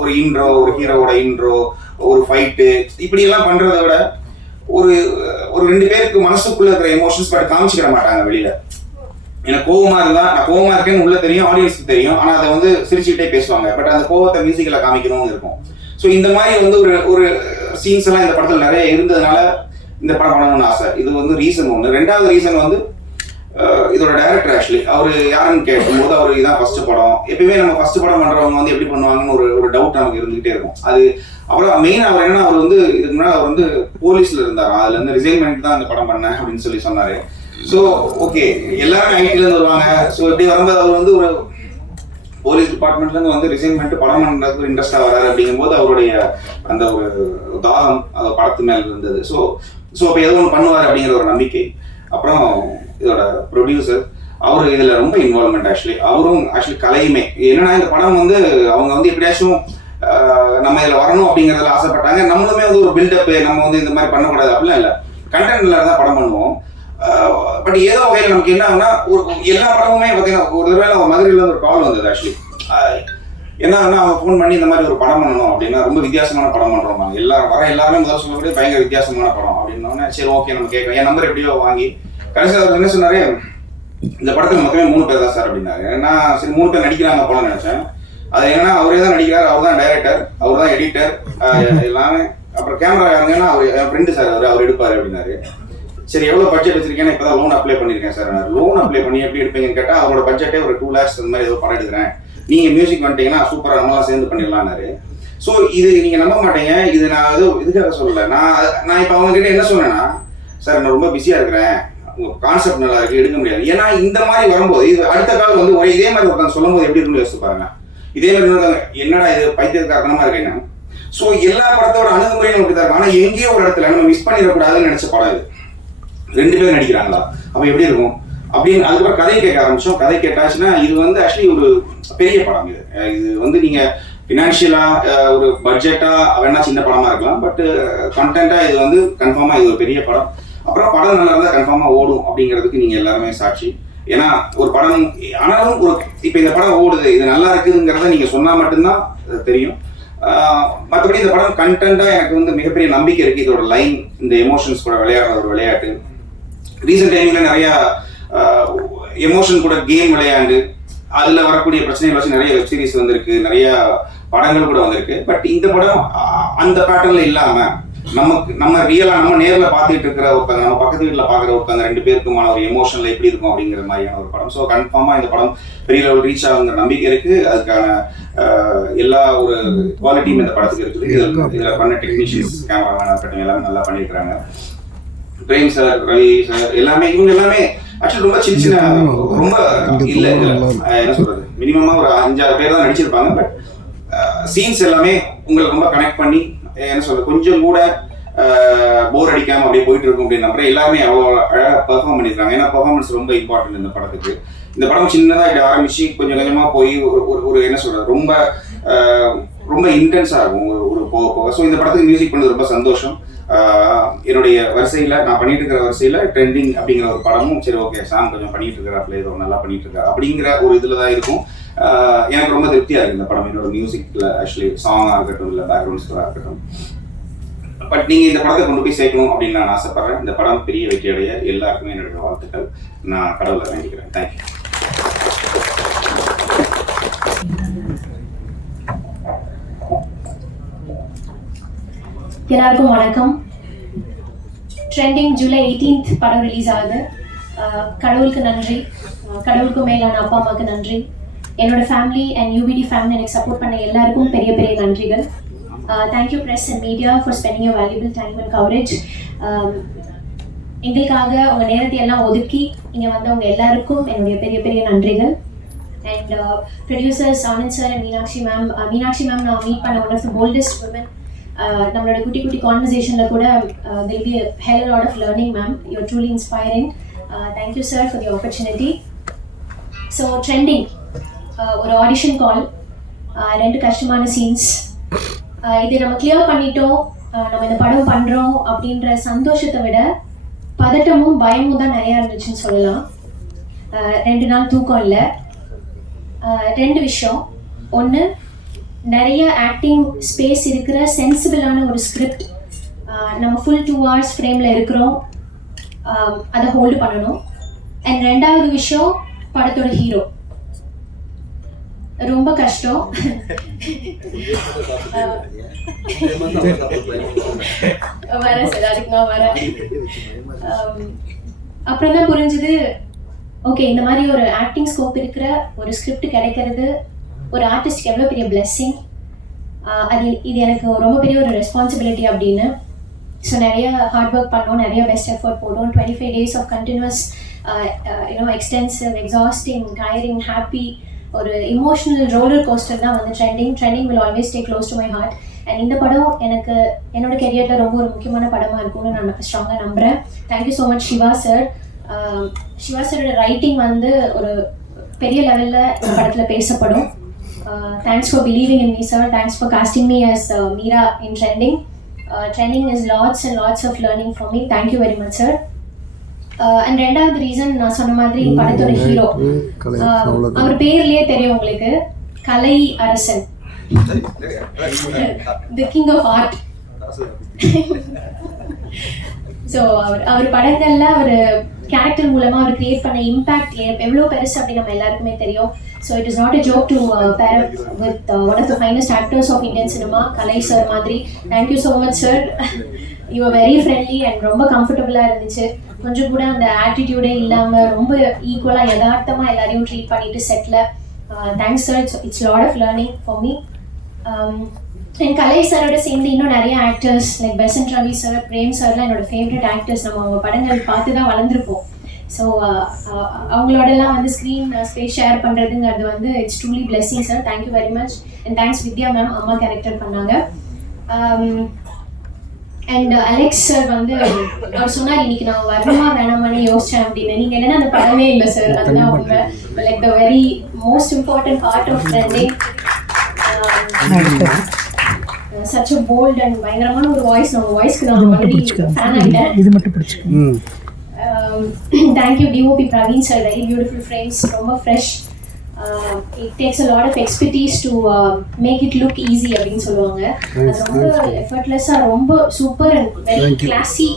ஒரு இன்ட்ரோ, ஒரு ஹீரோவோட இன்ட்ரோ, ஒரு ஃபைட்டு இப்படி எல்லாம் பண்றதை விட ஒரு 2 பேருக்கு மனசுக்குள்ள இருக்கிற எமோஷன்ஸ் பட் காமிச்சிக்கிட மாட்டாங்க வெளியில. எனக்கு கோவமா இருந்தா நான் கோவமா இருக்கேன்னு உள்ள தெரியும், ஆடியன்ஸ்க்கு தெரியும், ஆனா அதை வந்து சிரிச்சுக்கிட்டே பேசுவாங்க. பட் அந்த கோவத்தை மியூசிக்ல காமிக்கணும்னு இருக்கும். ஸோ இந்த மாதிரி வந்து ஒரு சீன்ஸ் எல்லாம் இந்த படத்துல நிறைய இருந்ததுனால இந்த படம் பண்ணணும்னு ஆசை. இது வந்து ரீசன் ஒன்று. 2வது ரீசன் வந்து இதோட டைரக்டர் ஆக்சுவலி அவர் யாருன்னு கேட்கும்போது அவர் இதான் ஃபர்ஸ்ட் படம். எப்பயுமே நம்ம ஃபர்ஸ்ட் படம் பண்றவங்க வந்து எப்படி பண்ணுவாங்கன்னு ஒரு டவுட் நமக்கு இருந்துகிட்டே இருக்கும். அது அப்புறம் மெயின் அவர் என்னன்னா, அவர் வந்து இதுக்கு முன்னாடி அவர் வந்து போலீஸ்ல இருந்தார், அதுல இருந்து ரிசைன் பண்ணிட்டு தான் இந்த படம் பண்ணேன் அப்படின்னு சொல்லி சொன்னாரு. ஸோ ஓகே, எல்லாருமே ஐடில இருந்து வருவாங்க. ஸோ இப்படி வரும்போது அவர் வந்து ஒரு போலீஸ் டிபார்ட்மெண்ட்ல இருந்து வந்து ரிசைன் பண்ணிட்டு படம் பண்றதுக்கு இன்ட்ரெஸ்டா வராரு. அப்படிங்கும்போது அவருடைய அந்த ஒரு தாகம் அந்த படத்து மேல இருந்தது. ஸோ அப்போ ஏதோ ஒன்று பண்ணுவார் அப்படிங்கிற ஒரு நம்பிக்கை. அப்புறம் இதோட ப்ரொடியூசர் அவர் இதுல ரொம்ப இன்வால்வ்மெண்ட். அவரும் கலையுமே என்னன்னா, இந்த படம் வந்து அவங்க வந்து எப்படியாச்சும் நம்ம இதுல வரணும் அப்படிங்கறதுல ஆசைப்பட்டாங்க. நம்மளுமே வந்து ஒரு பில்டப், நம்ம வந்து இந்த மாதிரி பண்ணக்கூடாது அப்படிலாம் இல்லை, கண்டென்ட்ல தான் படம் பண்ணுவோம். பட் ஏதோ வகையில் நமக்கு என்ன ஆகுனா, எல்லா படமுமே பார்த்தீங்கன்னா ஒரு தடவை மதுரையில ஒரு கால் வந்தது. என்ன அவங்க ஃபோன் பண்ணி இந்த மாதிரி ஒரு படம் பண்ணணும் அப்படின்னா, ரொம்ப வித்தியாசமான படம் பண்றோம், எல்லாருமே முதல்ல சொல்லக்கூடிய பயங்கர வித்தியாசமான படம் அப்படின்னா, சரி ஓகே நம்ம கேட்கலாம். என் நம்பர் எப்படியோ வாங்கி கடைசியில் அவர் என்ன சொன்னாரு, இந்த படத்துல மொத்தமே 3 பேர் தான் சார் அப்படின்னாரு. நான் சரி 3 பேர் நடிக்கிறாங்க போல நினைச்சேன். அது என்னன்னா, அவரே தான் நடிக்கிறார், அவர் தான் டைரக்டர், அவர் தான் எடிட்டர் எல்லாமே. அப்புறம் கேமரா யாருங்கன்னா அவர் என் ஃப்ரெண்டு சார், அவர் எடுப்பாரு அப்படின்னாரு. சரி எவ்வளவு பட்ஜெட் வச்சிருக்கேன்னு இப்பதான் லோன் அப்ளை பண்ணிருக்கேன் சார். லோன் அப்ளை பண்ணி எப்படி எடுப்பீங்கன்னு கேட்டா, அவரோட பட்ஜெட்டே ஒரு 2 lakhs அந்த மாதிரி ஏதோ படம் எடுக்கிறேன், நீங்க மியூசிக் பண்ணிட்டீங்கன்னா சூப்பரா நம்மளாம் சேர்ந்து பண்ணிடலாம்னாரு. ஸோ இது நீங்க நம்ப மாட்டீங்க, இது நான் ஏதோ இதுக்காக சொல்லல. நான் இப்ப அவங்க கிட்ட என்ன சொன்னேன்னா, சார் நான் ரொம்ப பிஸியா இருக்கிறேன், உங்க கான்செப்ட் நல்லா இருக்கு, எடுக்க முடியாது. ஏன்னா இந்த மாதிரி வரும்போது இது அடுத்த காலம் வந்து இதே மாதிரி ஒருத்தங்க சொல்லும் போது எப்படி இருக்குன்னு யோசிச்சு பாருங்க. இதே மாதிரி என்னடா இது பைத்தியக்காரத்தனமா இருக்கேன்னா. ஸோ எல்லா படத்தோட அணுகுமுறையும் நமக்கு தான் இருக்கும். ஆனா எங்கேயோ ஒரு இடத்துல நம்ம மிஸ் பண்ணிடக்கூடாதுன்னு நினைச்ச படம் இது. 2 பேர் நடிக்கிறாங்களா, அப்ப எப்படி இருக்கும் அப்படின்னு. அதுக்கப்புறம் கதை கேட்க ஆரம்பிச்சோம். கதை கேட்டாச்சுன்னா இது வந்து ஆக்சுவலி ஒரு பெரிய படம். இது வந்து நீங்க பினான்சியலா ஒரு பட்ஜெட்டா வேணா சின்ன படமா இருக்கலாம், பட் கண்டென்ட்டா இது வந்து கன்ஃபார்மா இது ஒரு பெரிய படம். அப்புறம் படம் நல்லா இருந்தா கன்ஃபார்மா ஓடும் அப்படிங்கிறதுக்கு நீங்க எல்லாருமே சாட்சி. ஏன்னா ஒரு படம் ஆனாலும் இப்ப இந்த படம் ஓடுது, இது நல்லா இருக்குதுங்கிறத நீங்க சொன்னா மட்டும்தான் தெரியும். மற்றபடி இந்த படம் கண்டென்ட்டாக எனக்கு வந்து மிகப்பெரிய நம்பிக்கை இருக்குது. இதோட லைன், இந்த எமோஷன்ஸ் கூட விளையாடுற ஒரு விளையாட்டு. ரீசெண்ட் டைமில் நிறையா எமோஷன் கூட கேம் விளையாண்டு அதில் வரக்கூடிய பிரச்சனைகள் வச்சு நிறைய வெப் சீரிஸ் வந்திருக்கு, நிறையா படங்கள் கூட வந்திருக்கு. பட் இந்த படம் அந்த பேட்டர்னில் இல்லாமல் நம்ம ரியலாக நம்ம நேரில் பார்த்துட்டு இருக்கிற ஒருத்தங்க, நம்ம பக்கத்து வீட்டில் பார்க்குற ஒருத்தங்க 2 பேருக்குமான ஒரு எமோஷனில் எப்படி இருக்கும் அப்படிங்கிற மாதிரியான ஒரு படம். ஸோ கன்ஃபார்மாக இந்த படம் பெரிய லெவல் ரீச் ஆகுங்கிற நம்பிக்கை இருக்குது. அதுக்கான எல்லா ஒரு குவாலிட்டியும் இந்த படத்துக்கு இருக்குது. இதில் பண்ண டெக்னீஷியன்ஸ், கேமராமேன் இருக்கட்டும், எல்லாமே நல்லா பண்ணியிருக்கிறாங்க. பிரேம் சார், ரவி சார், எல்லாமே இவங்க எல்லாமே ஆக்சுவலி ரொம்ப சின்ன சின்ன ரொம்ப இல்லை என்ன சொல்கிறது, மினிமமாக ஒரு 5-6 பேர் தான் நடிச்சிருப்பாங்க. பட் சீன்ஸ் எல்லாமே உங்களுக்கு ரொம்ப கனெக்ட் பண்ணி என்ன சொல்றது, கொஞ்சம் கூட போர் அடிக்காம அப்படியே போயிட்டு இருக்கும் அப்படின்னு நம்புறேன். எல்லாருமே அவ்வளோ அழகாக பெர்ஃபார்ம் பண்ணியிருக்காங்க. ஏன்னா பெர்ஃபார்மன்ஸ் ரொம்ப இம்பார்ட்டன்ட் இந்த படத்துக்கு. இந்த படம் சின்னதாக இப்படி ஆரம்பிச்சு கொஞ்சம் கொஞ்சமாக போய் ஒரு என்ன சொல்றது, ரொம்ப ரொம்ப இன்டென்ஸாக இருக்கும் ஒரு போக போக. ஸோ இந்த படத்துக்கு மியூசிக் பண்ணது ரொம்ப சந்தோஷம். என்னுடைய வரிசையில் நான் பண்ணிட்டு இருக்கிற வரிசையில் ட்ரெண்டிங் அப்படிங்கிற ஒரு படமும் சரி ஓகே சாங் கொஞ்சம் பண்ணிட்டு இருக்கிறாப்ல, ஏதோ நல்லா பண்ணிட்டு இருக்காரு அப்படிங்கிற ஒரு இதில் தான் இருக்கும். எனக்கு ரொம்ப திருப்தியாக இருக்குது இந்த படம். என்னோட மியூசிக்கில் ஆக்சுவலி சாங்காக இருக்கட்டும், இல்லை பேக்ரவுண்ட் ஸ்கோராக இருக்கட்டும். பட் நீங்கள் இந்த படத்தை கொண்டு போய் சேர்க்கணும் அப்படின்னு நான் ஆசைப்படுறேன். இந்த படம் பெரிய வெற்றியடைய எல்லாருக்குமே என்னோட வாழ்த்துக்கள். நான் கடவுளை வேண்டிக்கிறேன். தேங்க்யூ. எல்லாருக்கும் வணக்கம். ட்ரெண்டிங் ஜூலை 18th படம் ரிலீஸ் ஆகுது. கடவுளுக்கு நன்றி, கடவுளுக்கு மேலான அப்பா அம்மாவுக்கு நன்றி, என்னோட ஃபேமிலி அண்ட் யூபிடி ஃபேமிலி எனக்கு சப்போர்ட் பண்ண எல்லாருக்கும் பெரிய பெரிய நன்றிகள். Thank you press and media for spending your valuable time and coverage. எங்களுக்காக உங்கள் நேரத்தை எல்லாம் ஒதுக்கி இங்கே வந்தவங்க எல்லாருக்கும் என்னுடைய பெரிய பெரிய நன்றிகள். And producers Anand sir and Meenakshi ma'am நான் மீட் பண்ண one of the boldest woman. நம்மளோட குட்டி குட்டி கான்வர்சேஷனில் கூட there will be a hell lot of learning ma'am. You're truly inspiring. Thank you sir for the opportunity. So trending ஒரு audition கால், 2 கஷ்டமான scenes. இது நம்ம கிளியர் பண்ணிட்டோம், நம்ம இந்த படம் பண்ணுறோம் அப்படின்ற சந்தோஷத்தை விட பதட்டமும் பயமும் தான் நிறையா இருந்துச்சுன்னு சொல்லலாம். 2 நாள் தூக்கம் இல்லை. 2 விஷயம். ஒன்று, நிறைய ஆக்டிங் ஸ்பேஸ் இருக்கிற சென்சிபிளான ஒரு ஸ்கிரிப்ட். நம்ம ஃபுல் 2 hours ஃப்ரேமில் இருக்கிறோம், அதை ஹோல்டு பண்ணணும். அண்ட் 2வது விஷயம், படத்தோட ஹீரோ ரொம்ப கஷ்டம். வரேன் சார், அதுக்கு நான் வரேன். அப்புறம் தான் புரிஞ்சுது, ஓகே இந்த மாதிரி ஒரு ஆக்டிங் ஸ்கோப் இருக்கிற ஒரு ஸ்கிரிப்ட் கிடைக்கிறது ஒரு ஆர்டிஸ்ட்க்கு எவ்வளோ பெரிய பிளெஸ்ஸிங். இது எனக்கு ரொம்ப பெரிய ஒரு ரெஸ்பான்சிபிலிட்டி அப்படின்னு. ஸோ நிறைய ஹார்ட் ஒர்க் பண்ணோம், நிறைய பெஸ்ட் எஃபர்ட் போட்டோம். 25 days of continuous extensive, exhausting, tiring, happy, ஒரு இமோஷனல் ரோலர் கோஸ்டர் தான் வந்து trending will always stay close to my heart. And இந்த படம் எனக்கு என்னோட கெரியரில் ரொம்ப ஒரு முக்கியமான படமாக இருக்கும்னு நான் ஸ்ட்ராங்காக நம்புகிறேன். Thank you so much Siva sir. Siva சாரோட ரைட்டிங் வந்து ஒரு பெரிய லெவலில் இந்த படத்தில் பேசப்படும். Thanks for believing in me sir. Thanks for casting me as Meera in trending. Trending is lots and lots of learning for me. Thank you very much sir. And 2வது reason, நான் சொன்ன மாதிரி படத்தோட ஹீரோ, அவர் பேர்லயே தெரியும் உங்களுக்கு, கலை அரசன், the king of art. So அவர் படங்கள்ல அவர் கேரக்டர் மூலமா அவர் கிரியேட் பண்ண இம்பாக்ட் எவ்வளோ பெருசு அப்படின்னு நம்ம எல்லாருக்குமே தெரியும். So it is not a joke to pair up with one of the finest actors of Indian cinema, Kalai sir மாதிரி. Thank you so much sir. You are very friendly and ரொம்ப கம்ஃபர்டபுளாக இருந்துச்சு. கொஞ்சம் கூட அந்த ஆட்டிடியூடே இல்லாமல் ரொம்ப ஈக்குவலாக யதார்த்தமாக எல்லாரையும் ட்ரீட் பண்ணிட்டு செட்டில். Thanks sir. It's lot of learning for me. என் கலை சாரோட சேர்ந்து இன்னும் நிறைய actors like Besant Ravi sir, Prem சார்லாம் என்னோட ஃபேவரட் ஆக்டர்ஸ். நம்ம அவங்க படங்கள் பார்த்து தான் வளர்ந்துருப்போம். ஸோ அவங்களோடலாம் வந்து ஸ்க்ரீன் ஸ்பேஸ் ஷேர் பண்ணுறதுங்கிறது வந்து it's truly blessing sir. Thank you very much. And thanks Vidya ma'am, அம்மா கேரக்டர் பண்ணாங்க. அண்ட் அலெக்ஸ் சார் வந்து அவர் சொன்னார் இன்னைக்கு நான் வரணுமா வேணாமான்னு யோசிச்சேன் அப்படின்னு. நீங்கள் என்னென்னா அந்த படமே இல்லை சார், அதுதான் உண்மை. Like the very most important part of trending. such a bold and பயங்கரமான ஒரு வாய்ஸ். நம்ம வாய்ஸ்க்கு நான் ஆல்ரெடி ஃபேன் ஆயிட்டேன். இது மட்டும் பிடிச்சிருக்கு. Thank you DOP Praveen sir, very beautiful frames, ரொம்ப fresh. It takes a lot of expertise to make it look easy அப்படின்னு சொல்லுவாங்க. அது ரொம்ப எஃபர்ட்லெஸ்ஸாக ரொம்ப super and very classy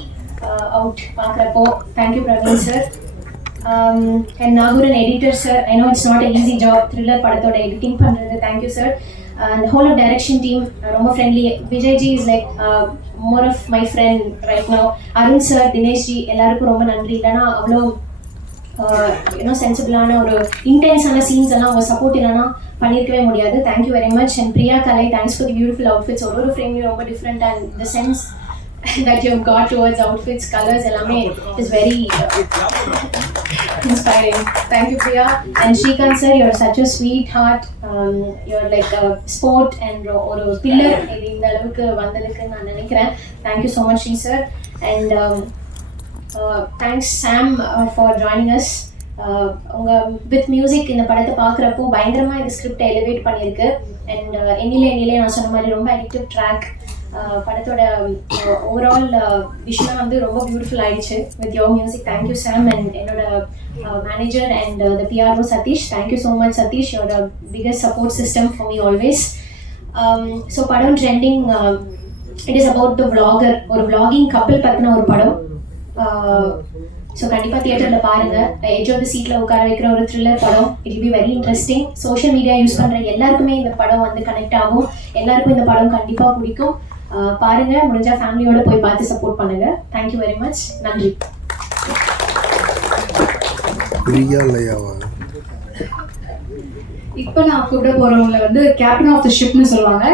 out பார்க்குறப்போ. Thank you Praveen sir. And Nagooran editor sir, I know it's not a easy job thriller படத்தோட editing பண்ணுறது. Thank you sir. And the whole of direction team ரொம்ப friendly. Vijay ji is like more of my friend right now. Arun sir, Dinesh ji எல்லாருக்கும் ரொம்ப நன்றி. இல்லைனா அவ்வளோ சென்சிபிளான ஒரு இன்டென்ஸான scenes எல்லாம் அவங்க சப்போர்ட் இல்லைனா பண்ணியிருக்கவே முடியாது. Thank you very much. And Priya Kalai, thanks for the beautiful outfits. ஒரு ஃப்ரேம்லையும் ரொம்ப different and the sense that you have got towards outfits, colors, எல்லாமே is very inspiring. Thank you, Priya. And Shrikant sir, you're such a sweetheart. You're like a sport and ஒரு pillar இந்த அளவுக்கு வந்ததுக்கு நான் நினைக்கிறேன். Thank you so much, Sri sir. And thanks Sam for joining us. உங்க with music இந்த படத்தை பார்க்குறப்போ பயங்கரமாக இந்த ஸ்கிரிப்டை எலிவேட் பண்ணியிருக்கு. அண்ட் எண்ணிலே நான் சொன்ன மாதிரி ரொம்ப அடிக்டிவ் ட்ராக். படத்தோட ஓவரால் விஷயம் வந்து ரொம்ப பியூட்டிஃபுல் ஆயிடுச்சு with your music. Thank you Sam. And என்னோட manager and the PRO Sathish, thank you so much Sathish. Your biggest support system for me always. So படம் trending. It is about the vlogger, ஒரு vlogging couple பற்றின ஒரு படம். ஸோ கண்டிப்பாக தியேட்டரில் பாருங்கள். எட்ஜ் ஆஃப் த சீட்டில் உட்கார வைக்கிற ஒரு த்ரில்லர் படம். It will be very interesting. Social media use பண்ணுற எல்லாருக்குமே இந்த படம் வந்து கனெக்ட் ஆகும். எல்லாருக்கும் இந்த படம் கண்டிப்பாக பிடிக்கும். பாருங்க, முடிஞ்சா ஃபேமிலியோட போய் பார்த்து சப்போர்ட் பண்ணுங்க. Thank you very much. நன்றி. இப்போ நான் கூப்பிட போறவங்களை வந்து கேப்டன் ஆஃப் த ஷிப்னு சொல்லுவாங்க.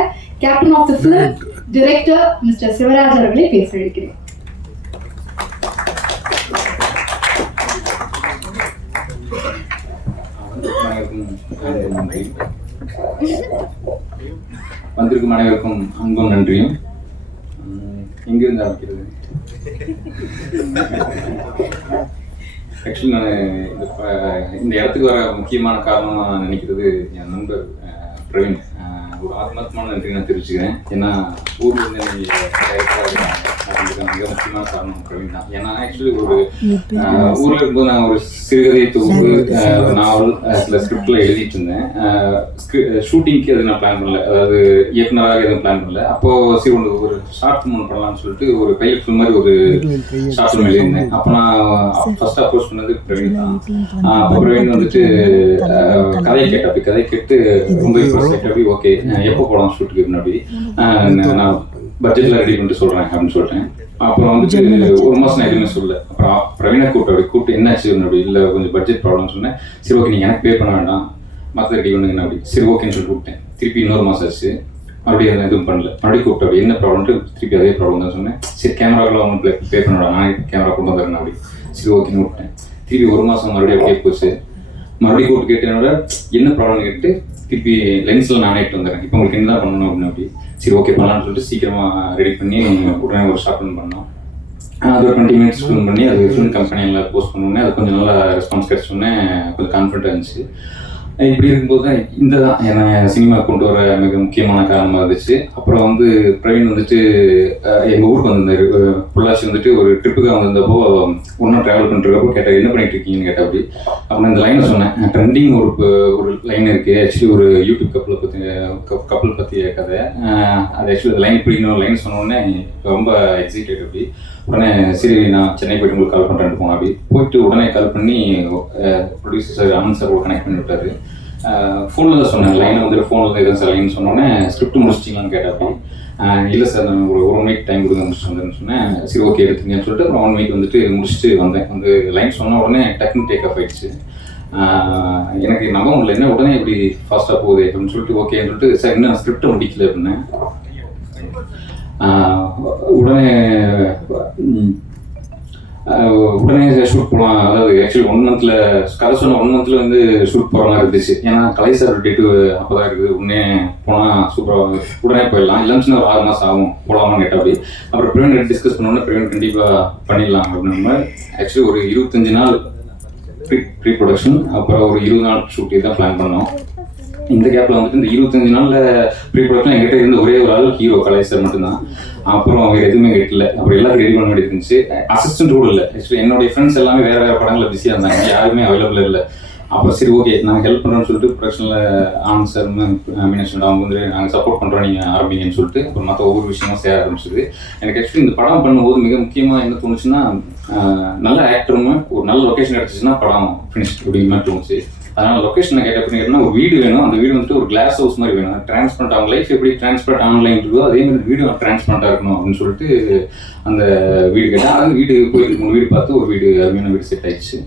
Captain of the film director mister Sivaraj அவர்களை பேச வைக்கிறேன். வந்திருக்கும் அனைவருக்கும் அன்பும் நன்றியும். எங்கிருந்து ஆரம்பிக்கிறது? ஆக்சுவலி நான் இந்த இடத்துக்கு வர முக்கியமான காரணமாக நான் நினைக்கிறது என் நண்பர் பிரவீன். ஒரு ஆத்மார்த்தமான நன்றி நான் தெரிவிச்சுக்கிறேன். ஏன்னா ஊரில் இருந்து மிக முக்கியமான காரணம் பிரவீன் தான். ஏன்னா ஆக்சுவலி ஒரு ஊரில் இருக்கும்போது நான் ஒரு சிறுகதை தொகுப்பு, நாவல், சில ஸ்கிரிப்டில் எழுதிட்டு இருந்தேன். ஷூட்டிங்க்கு அது நான் பிளான் பண்ணல, அதாவது இயக்குனராக எதுவும் பிளான் பண்ணல. அப்போது சரி ஒரு ஷார்ட் ஃபிலிம் பண்ணலாம்னு சொல்லிட்டு ஒரு பைலட் ஃபிலிம் மாதிரி ஒரு ஷார்ட் ஃபிலிம் எழுதியிருந்தேன். அப்போ நான் ஃபர்ஸ்ட் அப்ரோச் பண்ணது பிரவீன் தான். அப்போ பிரவீன் வந்துட்டு கதை கேட்டு ரொம்ப அப்படி ஓகே எப்போ போகலாம் ஷூட்டுக்கு அப்படி நான் பட்ஜெட்டில் ரெடி பண்ணிட்டு சொல்கிறேன் அப்படின்னு சொல்லிட்டேன். அப்புறம் வந்துட்டு ஒரு மாதம் நான் எதுவுமே சொல்லலை. அப்புறம் பிரவீனை கூப்பிட்டு என்னாச்சு அப்படி இல்லை கொஞ்சம் பட்ஜெட் ப்ராப்ளம்னு சொன்னேன். சரி ஓகே நீங்கள் எனக்கு பே பண்ண வேண்டாம், மற்ற ரெடி பண்ணுங்க அப்படி. சரி ஓகேன்னு சொல்லி கூப்பிட்டேன். திருப்பி இன்னொரு மாதம் ஆச்சு, மறுபடியும் எதுவும் பண்ணல. மறுபடியும் கூப்பிட்டு அப்படி என்ன ப்ராப்ளம்ட்டு திருப்பி அதே ப்ராப்ளம் தான் சொன்னேன். சரி கேமராவில் அவங்க பே பண்ண வேண்டாம், நான் கேமரா கொண்டு வந்துடுறேன் அப்படி. சரி ஓகேன்னு விட்டேன். திருப்பி ஒரு மாதம் மறுபடியும் அப்படியே போச்சு. மறுபடியும் கூப்பிட்டு கேட்டு என்னோட என்ன ப்ராப்ளம் கேட்டு திருப்பி லென்ஸில் நான் ஆகிட்டு வந்துடுறேன். இப்போ உங்களுக்கு என்ன பண்ணணும் அப்படின்னு அப்படி. சரி ஓகே பண்ணலான்னு சொல்லிட்டு சீக்கிரமாக ரெடி பண்ணி உடனே ஒரு ஷார்ட் ஃபிலிம் பண்ணோம். அது ஒரு 20 minutes ஃபிலிம் பண்ணி அது ஃபிலிம் கம்பெனியில் போஸ்ட் பண்ணோடனே அது கொஞ்சம் நல்லா ரெஸ்பான்ஸ் கிடச்சோடனே கொஞ்சம் கான்ஃபிடென்ட்டாக இருந்துச்சு. இப்படி இருக்கும்போது தான் இந்த தான் என்னை சினிமா கொண்டு வர மிக முக்கியமான காரணமாக இருந்துச்சு. அப்புறம் வந்து பிரவீன் வந்துட்டு எங்கள் ஊருக்கு வந்திருந்தாரு. பொள்ளாச்சி வந்துட்டு ஒரு ட்ரிப்புக்காக வந்திருந்தப்போ ஒன்றா ட்ராவல் பண்ணிருக்கப்போ கேட்டால் என்ன பண்ணிட்டு இருக்கீங்கன்னு கேட்டால் அப்படி. அப்புறம் இந்த லைனை சொன்னேன். ட்ரெண்டிங் ஒரு லைன் இருக்குது ஆக்சுவலி, ஒரு யூடியூப் கப்பல் பற்றிய கதை. அது ஆக்சுவலி அந்த லைன் இப்படி இன்னொரு லைன் சொன்னோடனே ரொம்ப எக்ஸைட்டட் அப்படி. உடனே சரி நான் சென்னை போய்ட்டு உங்களுக்கு கால் பண்ணுறேன்னு போனேன் அப்படி. போயிட்டு உடனே கால் பண்ணி ப்ரொடியூசர் சார் ஆனந்த் சார் கூட கனெக்ட் பண்ணி விட்டாரு. ஃபோனில் தான் சொன்னேன், லைனை வந்துட்டு ஃபோனில் தான் எதுவும் சார் லைன் சொன்னோன்னே ஸ்கிரிப்ட் முடிச்சிட்டிங்களான்னு கேட்டாப்பி. இல்லை சார் நான் ஒரு 1 week டைம் கொடுங்க முடிச்சுட்டு வந்தேன்னு சொன்னேன். சரி ஓகே எடுத்துங்கன்னு சொல்லிட்டு அப்புறம் 1 week வந்துட்டு முடிச்சுட்டு வந்தேன். வந்து லைன் சொன்ன உடனே டக்குன்னு டேக் ஆஃப் ஆயிடுச்சு. எனக்கு நம்ப முடியல, என்ன உடனே இப்படி ஃபாஸ்ட்டாக போகுது அப்படின்னு சொல்லிட்டு ஓகேன்னு சொல்லிட்டு சார் இன்னும் ஸ்கிரிப்டை முடிக்கல அப்படின்னேன். உடனே ஷூட் போகலாம். அதாவது ஆக்சுவலி 1 month கதை சொன்ன 1 month வந்து ஷூட் போகிற மாதிரி இருந்துச்சு. ஏன்னா கலை சார் டேட்டு அப்போ தான் இருக்குது. உடனே போனால் சூப்பராக உடனே போயிடலாம், இல்லைன்னு ஒரு 6 மாதம் ஆகும் போகலாமான்னு கேட்டால் அப்படி. அப்புறம் பிரவீன் டிஸ்கஸ் பண்ணோன்னே பிரவீன் கண்டிப்பாக பண்ணிடலாம் அப்படின்னு. ஆக்சுவலி ஒரு 25 நாள் ப்ரீ ப்ரொடக்ஷன், அப்புறம் ஒரு 20 நாள் ஷூட் தான் பிளான் பண்ணோம். இந்த கேப்பில் வந்துட்டு இந்த 25 நாளில் ப்ரீ ப்ரொடக்ஷன் என்கிட்ட இருந்த ஒரே ஒரு ஆள் ஹீரோ கலை சார் மட்டும்தான். அப்புறம் வேறு எதுவுமே கேட்கல. அப்புறம் எல்லாரும் ரெடி பண்ண வேண்டியது இருந்துச்சு. அசிஸ்டன்ட் கூட இல்லை. ஆக்சுவலி என்னுடைய ஃப்ரெண்ட்ஸ் எல்லாமே வேறு படங்களில் பிஸியாக இருந்தாங்க, யாருமே அவைலபிள் இல்லை. அப்புறம் சரி ஓகே நாங்கள் ஹெல்ப் பண்ணுறோன்னு சொல்லிட்டு ப்ரொடக்ஷனில் ஆனந்த் சார் மீனாட்சி அவங்க வந்து நாங்கள் சப்போர்ட் பண்ணுறோம் நீங்கள் ஆரம்பிங்கன்னு சொல்லிட்டு அப்புறம் மற்ற ஒவ்வொரு விஷயமும் சேர ஆரம்பிச்சிது. எனக்கு ஆக்சுவலி இந்த படம் பண்ணும்போது மிக முக்கியமாக என்ன தோணுச்சுன்னா, நல்ல ஆக்டரும் ஒரு நல்ல லொக்கேஷன் கிடச்சிச்சுன்னா படம் ஃபினிஷ் அப்படிங்கிற மாதிரி தோணுச்சு. அதனால் லொக்கேஷனை கேட்டப்போ ஒரு வீடு வேணும், அந்த வீடு வந்துட்டு ஒரு கிளாஸ் ஹவுஸ் மாதிரி வேணும், டிரான்ஸ்பரண்ட் அவங்க லைஃப் எப்படி டிரான்ஸ்பரண்ட் ஆன்லைன் இருக்கோ அதே மாதிரி வீடு டிரான்ஸ்பரண்டாக இருக்கணும் அப்படின்னு சொல்லிட்டு அந்த வீடு கேட்டேன். அது வீடு போயிட்டு 3 வீடு பார்த்து ஒரு வீடு அருமையான வீடு செட் ஆயிடுச்சு.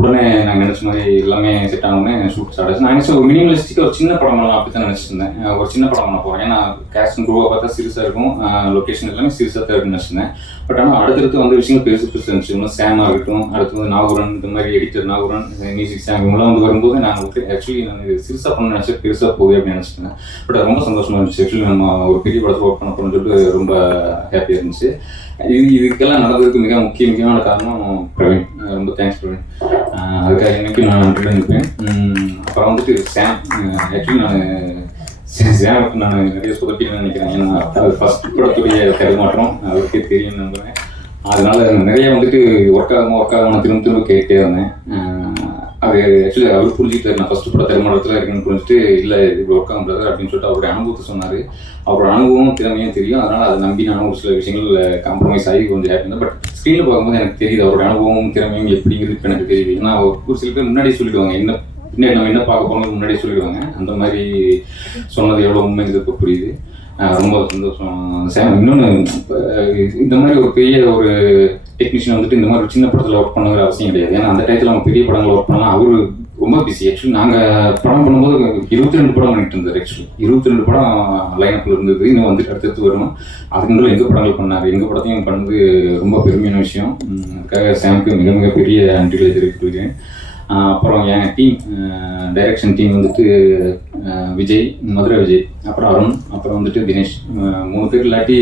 உடனே நாங்கள் நினச்ச மாதிரி எல்லாமே செட் ஆனோடனே ஷூட் ஸ்டார்ட் ஆச்சு. நான் நினச்சேன் ஒரு மினிமலிஸ்டிக்காக ஒரு சின்ன படமெல்லாம் அப்படி தான் நினச்சிருந்தேன். ஒரு சின்ன படம் பண்ண போகிறேன், ஏன்னா கேஸ்ட் குரூவாக பார்த்தா சிறுசாக இருக்கும், லொக்கேஷன் எல்லாமே சிறுசாக தான் இருக்குன்னு நினச்சிருந்தேன். பட் ஆனால் அடுத்தடுத்து வந்து விஷயங்கள் பெருசு இருந்துச்சு. இன்னும் சாமாக இருக்கட்டும், அடுத்து வந்து நாகூரன், இந்த மாதிரி எடிட்டர் நாகூரன், மியூசிக் சாம் இவங்களாம் வந்து வரும்போது நான் ஆக்சுவலி நான் இது சிறுசாக பண்ண நினச்சேன், பெருசாக போகுது அப்படின்னு நினச்சிட்டேன். பட் அது ரொம்ப சந்தோஷமாக இருந்துச்சு. ஆக்சுவலி நம்ம ஒரு பெரிய படத்தில் ஒர்க் பண்ண போகிறோம்னு சொல்லிட்டு ரொம்ப ஹாப்பியாக இருந்துச்சு. இதுக்கெல்லாம் நடந்ததுக்கு மிக முக்கியமான காரணம் பிரவீன். ரொம்ப தேங்க்ஸ் பிரவீன், அதுக்காக இன்னைக்கு நான் நன்றி நினைப்பேன். அப்புறம் வந்துட்டு சாம், ஆக்சுவலி சாமுக்கு நான் நிறைய சொதப்பின்னு நினைக்கிறேன். ஏன்னா அது ஃபர்ஸ்ட் படத்துடைய கருமாற்றம் அவருக்கே தெரியும்னு நம்புகிறேன். அதனால நிறைய வந்துட்டு ஒர்க் ஆகாமல் திரும்ப கேட்டே இருந்தேன். அது ஆக்சுவலி அவர் புரிஞ்சுக்கிட்டாரு, நான் ஃபர்ஸ்ட் படம் தருமானத்தில் இருக்குன்னு புரிஞ்சுட்டு இல்லை இது ஒர்க் ஆகுறது அப்படின்னு சொல்லிட்டு அவருடைய அனுபவத்தை சொன்னார். அவரோட அனுபவம் திறமையும் தெரியும், அதனால் அதை நம்பி நானும் ஒரு சில விஷயங்கள் காம்ப்ரமைஸ் ஆகி கொஞ்சம் ஹாப்பி இருந்தேன். பட் ஸ்க்ரீனில் பார்க்கும்போது எனக்கு தெரியுது அவரோட அனுபவம் திறமையும் எப்படிங்கிறது இப்போ எனக்கு தெரியுது. ஏன்னா ஒரு சில பேர் முன்னாடி சொல்லிடுவாங்க, என்ன பின்னாடி நம்ம என்ன பார்க்க போகிறோம் முன்னாடியே சொல்லிடுவாங்க. அந்த மாதிரி சொன்னது எவ்வளோ உண்மைங்கிறது இப்போ புரியுது. ரொம்ப சந்தோஷம் சார். இன்னொன்று, இந்த மாதிரி ஒரு பெரிய ஒரு டெக்னீஷியன் வந்துட்டு இந்த மாதிரி ஒரு சின்ன படத்தில் ஒர்க் பண்ணுங்கிற அவசியம் கிடையாது. ஏன்னா அந்த டயத்தில் அவங்க பெரிய படங்கள் ஒர்க் பண்ணலாம், அவரு ரொம்ப பிஸி. ஆக்சுவலி நாங்கள் படம் பண்ணும்போது 22 படம் பண்ணிட்டு இருந்தார். ஆக்சுவலி 22 படம் லைனப்பில் இருந்தது. இன்னும் வந்துட்டு அடுத்தடுத்து வரணும். அதுக்கு எங்கள் படங்கள் பண்ணார், எங்கள் படத்தையும் பண்ணது ரொம்ப பெருமையான விஷயம். அதுக்காக சாமுக்கு மிக மிக பெரிய நன்றிகளை தெரிவித்துக்கிறேன். அப்புறம் என் டீம், டைரக்ஷன் டீம் வந்துட்டு விஜய், மதுரை விஜய், அப்புறம் அருண், அப்புறம் வந்துட்டு தினேஷ், 3 பேர் இல்லாட்டி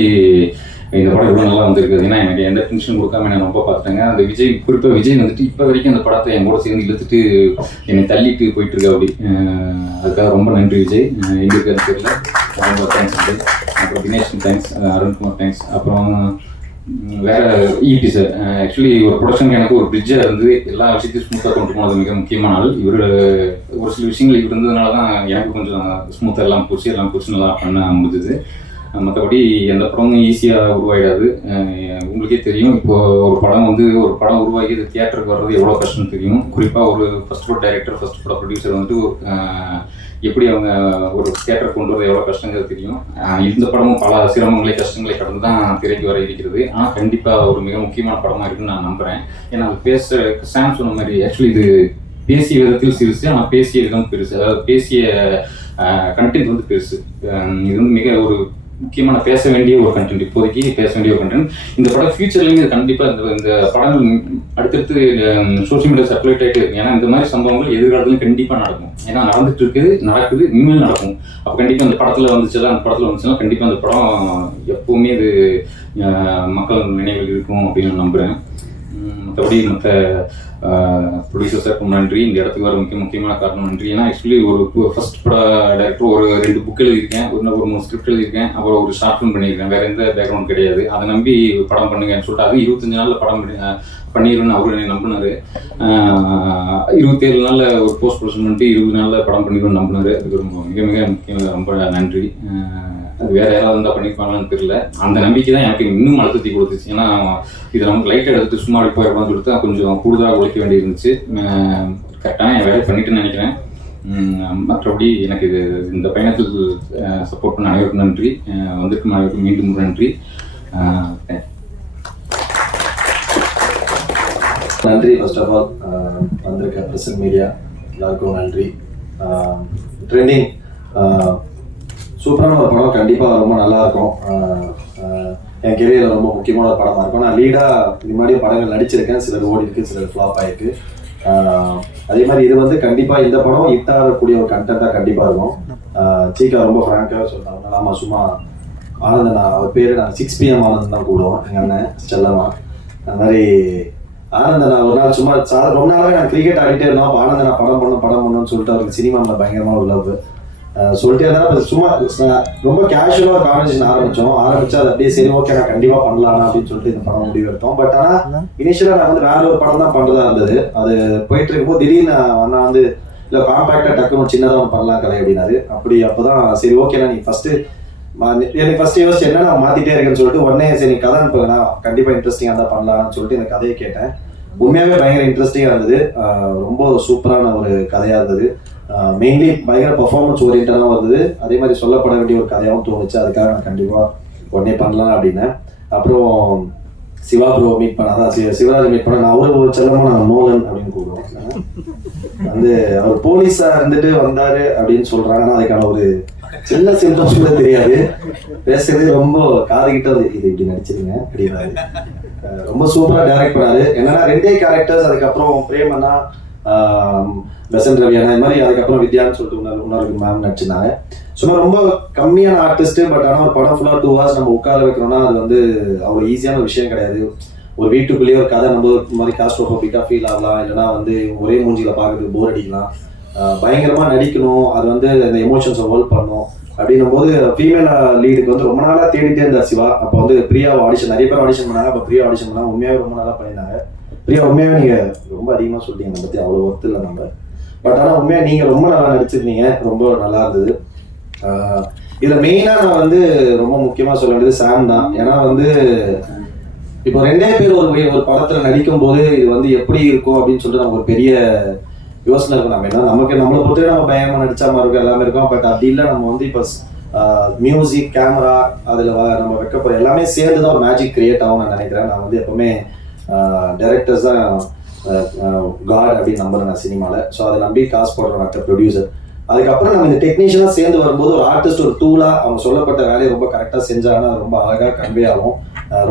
இந்த படம் எவ்வளோ நல்லா வந்திருக்குது. ஏன்னா எனக்கு எந்த டென்ஷன் கொடுக்காம என்ன ரொம்ப பார்த்துட்டாங்க. அந்த விஜய், குறிப்பாக விஜய் வந்துட்டு இப்போ வரைக்கும் அந்த படத்தை என் கூட சேர்ந்து இழுத்துட்டு என்னை தள்ளிட்டு போயிட்டு இருக்கா அப்படி. அதுக்காக ரொம்ப நன்றி விஜய். எங்கே இருக்கிறது தெரியல, ரொம்ப தேங்க்ஸ் விஜய். அப்புறம் தினேஷ் தேங்க்ஸ், அருண்குமார் தேங்க்ஸ். அப்புறம் வேற ஈபி சார். ஆக்சுவலி ஒரு ப்ரொடக்ஷனுக்கு எனக்கு ஒரு பிரிட்ஜாக இருந்து எல்லா விஷயத்தையும் ஸ்மூத்தாக கொண்டு போனது மிக முக்கியமான ஆள் இவர். ஒரு சில விஷயங்கள் இவர் இருந்ததுனால தான் எனக்கு கொஞ்சம் ஸ்மூத்தாக எல்லாம் போச்சு நல்லா பண்ண முடிஞ்சுது. மற்றபடி எந்த படமும் ஈஸியாக உருவாயிடாது. உங்களுக்கே தெரியும், இப்போ ஒரு படம் உருவாக்கி அது தியேட்டருக்கு வர்றது எவ்வளோ கஷ்டம்னு தெரியும். குறிப்பாக ஒரு ஃபர்ஸ்ட் படம் டைரக்டர், ஃபர்ஸ்ட் படம் ப்ரொடியூசர் வந்துட்டு எப்படி அவங்க ஒரு தியேட்டர் கொண்டு வரது எவ்வளோ கஷ்டங்கிறது தெரியும். இந்த படமும் பல சிரமங்களை கஷ்டங்களை கடந்து தான் திரைக்கு வர இருக்கிறது. ஆனால் கண்டிப்பாக ஒரு மிக முக்கியமான படமாக இருக்குன்னு நான் நம்புகிறேன். ஏன்னா அது சாம் சொன்ன மாதிரி ஆக்சுவலி இது பேசிய விதத்தில் சிறுசு, ஆனால் பேசிய விதம் பெருசு. அதாவது பேசிய கண்டென்ட் வந்து பெருசு. இது வந்து மிக ஒரு முக்கியமான பேச வேண்டிய ஒரு கண்டென்ட், இப்போதைக்கு பேச வேண்டிய ஒரு கண்டென்ட். இந்த படம் ஃபியூச்சர்லேயும் இது கண்டிப்பாக இந்த படங்கள் அடுத்தடுத்து சோஷியல் மீடியா சர்க்குலேட் ஆகிட்டு இருக்கு. ஏன்னா இந்த மாதிரி சம்பவங்கள் எதிர்காலத்துலையும் கண்டிப்பாக நடக்கும். ஏன்னா நடக்குது, இனிமேல் நடக்கும். அப்போ கண்டிப்பாக அந்த படத்தில் வந்துச்சுன்னா கண்டிப்பாக அந்த படம் எப்போவுமே இது மக்கள் நினைவில் இருக்கும் அப்படின்னு நான் நம்புகிறேன். மற்றபடி மற்ற ப்ரொடியூசர்ஸுக்கும் நன்றி. இந்த இடத்துக்கு வர முக்கியமான காரணம் நன்றி. ஏன்னா ஆக்சுவலி ஒரு ஃபர்ஸ்ட் பட டைரக்டர் ஒரு 2 புக் எழுதியிருக்கேன், ஒரு 3 ஸ்கிரிப்ட் எழுதியிருக்கேன், அப்புறம் ஒரு ஷார்ட் ஃபிலிம் பண்ணியிருக்கேன். வேறு எந்த பேக்ரவுண்ட் கிடையாது. அதை நம்பி படம் பண்ணுங்கன்னு சொல்லிட்டு அது 25 நாளில் படம் பண்ணிடுவேன்னு அவரு என்னை நம்பினார். 27 நாளில் ஒரு போஸ்ட் ப்ரொடக்ஷன் பண்ணிட்டு 20 நாளில் படம் பண்ணிடுவேன்னு நம்பினார். அதுக்கு மிக மிக முக்கியம், ரொம்ப நன்றி. அது வேறு யாராவது இருந்தால் பண்ணியிருப்பாங்களான்னு தெரியல. அந்த நம்பிக்கை தான் எனக்கு இன்னும் அழுத்தத்தை கொடுத்துச்சு. ஏன்னா இதை நமக்கு லைட்டாக எடுத்துட்டு சும்மா அப்படி போயிடலாம்னு சொல்லிட்டு கொஞ்சம் கூடுதலாக உழைக்க வேண்டி இருந்துச்சு. கரெக்டான என் வேலையை பண்ணிட்டுன்னு நினைக்கிறேன். மற்றபடி எனக்கு இந்த பயணத்தில் சப்போர்ட் பண்ண அனைவருக்கும் நன்றி. வந்திருக்கும் அனைவருக்கும் மீண்டும் நன்றி. நன்றி. ஃபர்ஸ்ட் ஆஃப் ஆல் வந்திருக்க பிரசன்ட் மீடியா எல்லாருக்கும் நன்றி. ட்ரெண்டிங் சூப்பரான ஒரு படம், கண்டிப்பாக ரொம்ப நல்லாயிருக்கும். என் கெரியரில் ரொம்ப முக்கியமான ஒரு படமாக இருக்கும். நான் லீடாக இது முன்னாடியே படங்கள் நடிச்சிருக்கேன், சிலர் ஓடி இருக்கு, சிலர் ஃப்ளாப் ஆகிருக்கு. அதே மாதிரி இது வந்து கண்டிப்பாக இந்த படம் ஹிட் ஆகக்கூடிய ஒரு கண்டென்ட்டாக கண்டிப்பாக இருக்கும். சீக்கா ரொம்ப ஃப்ராங்காக சொன்னாங்க. ஆமாம், சும்மா ஆனந்தன், அவர் பேர் நான் 6 PM ஆனந்தன் தான் கூடுவோம், எங்கள் அண்ணன் செல்லமா. அந்த மாதிரி ஆனந்தன் ஒரு நாள் சும்மா ரொம்ப நாளாக நான் கிரிக்கெட் ஆடிட்டே இருந்தோம். அப்போ ஆனந்தன் படம் பண்ணணும்னு சொல்லிட்டு அவருக்கு சினிமாவில் பயங்கரமாக ஒரு லவ். சொல்லிட்டே இருந்தாலும் சும்மா ரொம்ப கேஷுவலாக கான்வர்சேஷன் ஆரம்பிச்சு அது அப்படியே சரி ஓகே நான் கண்டிப்பாக பண்ணலாம் அப்படின்னு சொல்லிட்டு இந்த படம் முடிவு எடுத்தோம். பட் ஆனால் இனிஷியலாக நான் வந்து வேற ஒரு படம் தான் பண்ணுறதா இருந்தது. அது போயிட்டு இருக்கும்போது திடீர்னு நான் வந்து இல்லை காம்பேக்டாக டக்குன்னு சின்னதாக ஒன்று பண்ணலாம் கலை அப்படின்னாரு. அப்போதான் சரி ஓகேண்ணா நீ எனக்கு ஃபர்ஸ்ட் யோசிச்சு என்ன நான் மாற்றிட்டே இருக்கேன்னு சொல்லிட்டு உடனே சரி நீ கதை அனுப்புங்கண்ணா கண்டிப்பாக இன்ட்ரெஸ்டிங்காக தான் பண்ணலாம்னு சொல்லிட்டு இந்த கதையை கேட்டேன். உண்மையாகவே பயங்கர இன்ட்ரெஸ்டிங்காக இருந்தது. ரொம்ப சூப்பரான ஒரு கதையாக இருந்தது. மெயின்லி பயங்கர பர்ஃபார்மன்ஸ் ஓரியன்டாகவும் இருந்தது. அதே மாதிரி சொல்லப்பட வேண்டிய ஒரு கதையாகவும் தோணுச்சு. அதுக்காக நான் கண்டிப்பாக உடனே பண்ணலாம் அப்படின்னேன். அப்புறம் சிவா ப்ரோ மீட் பண்ண அதான் சிவராஜ் மீட் பண்ண நான் ஒரு செல்லமாக நான் மோகன் அப்படின்னு கூப்பிடுவோம். வந்து அவர் போலீஸாக இருந்துட்டு வந்தார் அப்படின்னு சொல்கிறாங்கன்னா அதுக்கான ஒரு சின்ன சிம்டம்ஸ் கூட தெரியாது. பேசுறது ரொம்ப காதுகிட்ட வந்து இது இப்படி நடிச்சிருங்க அப்படின்னாரு. ரொம்ப சூப்பராக டைரக்ட் பண்ணாரு. என்னன்னா 2 கேரக்டர்ஸ், அதுக்கப்புறம் பிரேமண்ணா, பெசன்ட் ரவி அண்ணா, இது மாதிரி அதுக்கப்புறம் வித்யான்னு சொல்லிட்டு இன்னொரு மேம் நடிச்சிருந்தாங்க. சும்மா ரொம்ப கம்மியான ஆர்டிஸ்ட். பட் ஆனால் ஒரு படம் ஃபுல்லாக 2 hours நம்ம உட்கார வைக்கணும்னா அது வந்து அவ்வளோ ஈஸியான ஒரு விஷயம் கிடையாது. ஒரு வீட்டுக்குள்ளேயே ஒரு கதை நம்ம இந்த மாதிரி காஸ்ட்ரோஃபோபிக்காக ஃபீல் ஆகலாம், இல்லைனா வந்து ஒரே மூஞ்சியில் பார்க்கறதுக்கு போர் அடிக்கலாம். பயங்கரமாக நடிக்கணும், அது வந்து அந்த எமோஷன்ஸை ஹோல்ட் பண்ணணும் அப்படின்னும் போது ஃபீமேல் லீடுக்கு வந்து ரொம்ப நாளாக தேடிட்டே இருந்தார் சிவா. அப்போ வந்து பிரியாவை ஆடிஷன் நிறைய பேர் ஆடிஷன் பண்ணாங்க. அப்போ பிரியா ஆடிஷன் பண்ணாங்க. உண்மையாகவே ரொம்ப நல்லா பண்ணியிருந்தாங்க. பிரியா உண்மையாகவே நீங்கள் ரொம்ப அதிகமாக சொல்லிட்டீங்க அதை பற்றி, அவ்வளோ ஒர்த்து இல்லை நம்ம. பட் ஆனால் உண்மையாக நீங்கள் ரொம்ப நல்லா நடிச்சிருந்தீங்க, ரொம்ப நல்லா இருந்தது. இதில் மெயினாக நான் வந்து ரொம்ப முக்கியமாக சொல்ல வேண்டியது சாம் தான். ஏன்னா வந்து இப்போ 2 பேர் ஒரு படத்தில் நடிக்கும் போது இது வந்து எப்படி இருக்கும் அப்படின்னு சொல்லிட்டு நமக்கு ஒரு பெரிய யோசனை இருக்கும். நம்ம ஏன்னா நம்மளை பொறுத்தவரை நம்ம பயங்கரமாக நடிச்சா மாதிரி இருக்கும், எல்லாமே இருக்கும். பட் அப்படி இல்லை, நம்ம வந்து இப்போ மியூசிக், கேமரா, அதில் நம்ம வைக்கப்படுற எல்லாமே சேர்ந்து தான் ஒரு மேஜிக் கிரியேட் ஆகும் நான் நினைக்கிறேன். நான் வந்து எப்போவுமே டைரக்டர்ஸ் தான் காட் அப்படின்னு நம்புறேன் நான் சினிமாவில். ஸோ அதை நம்பி காசு போடுறேன் ஆக்டர், ப்ரொடியூசர். அதுக்கப்புறம் நம்ம இந்த டெக்னீஷியனாக சேர்ந்து வரும்போது ஒரு ஆர்டிஸ்ட் ஒரு டூலாக அவங்க சொல்லப்பட்ட வேலையை ரொம்ப கரெக்டாக செஞ்சாங்கன்னா ரொம்ப அழகாக கன்வே ஆகும்.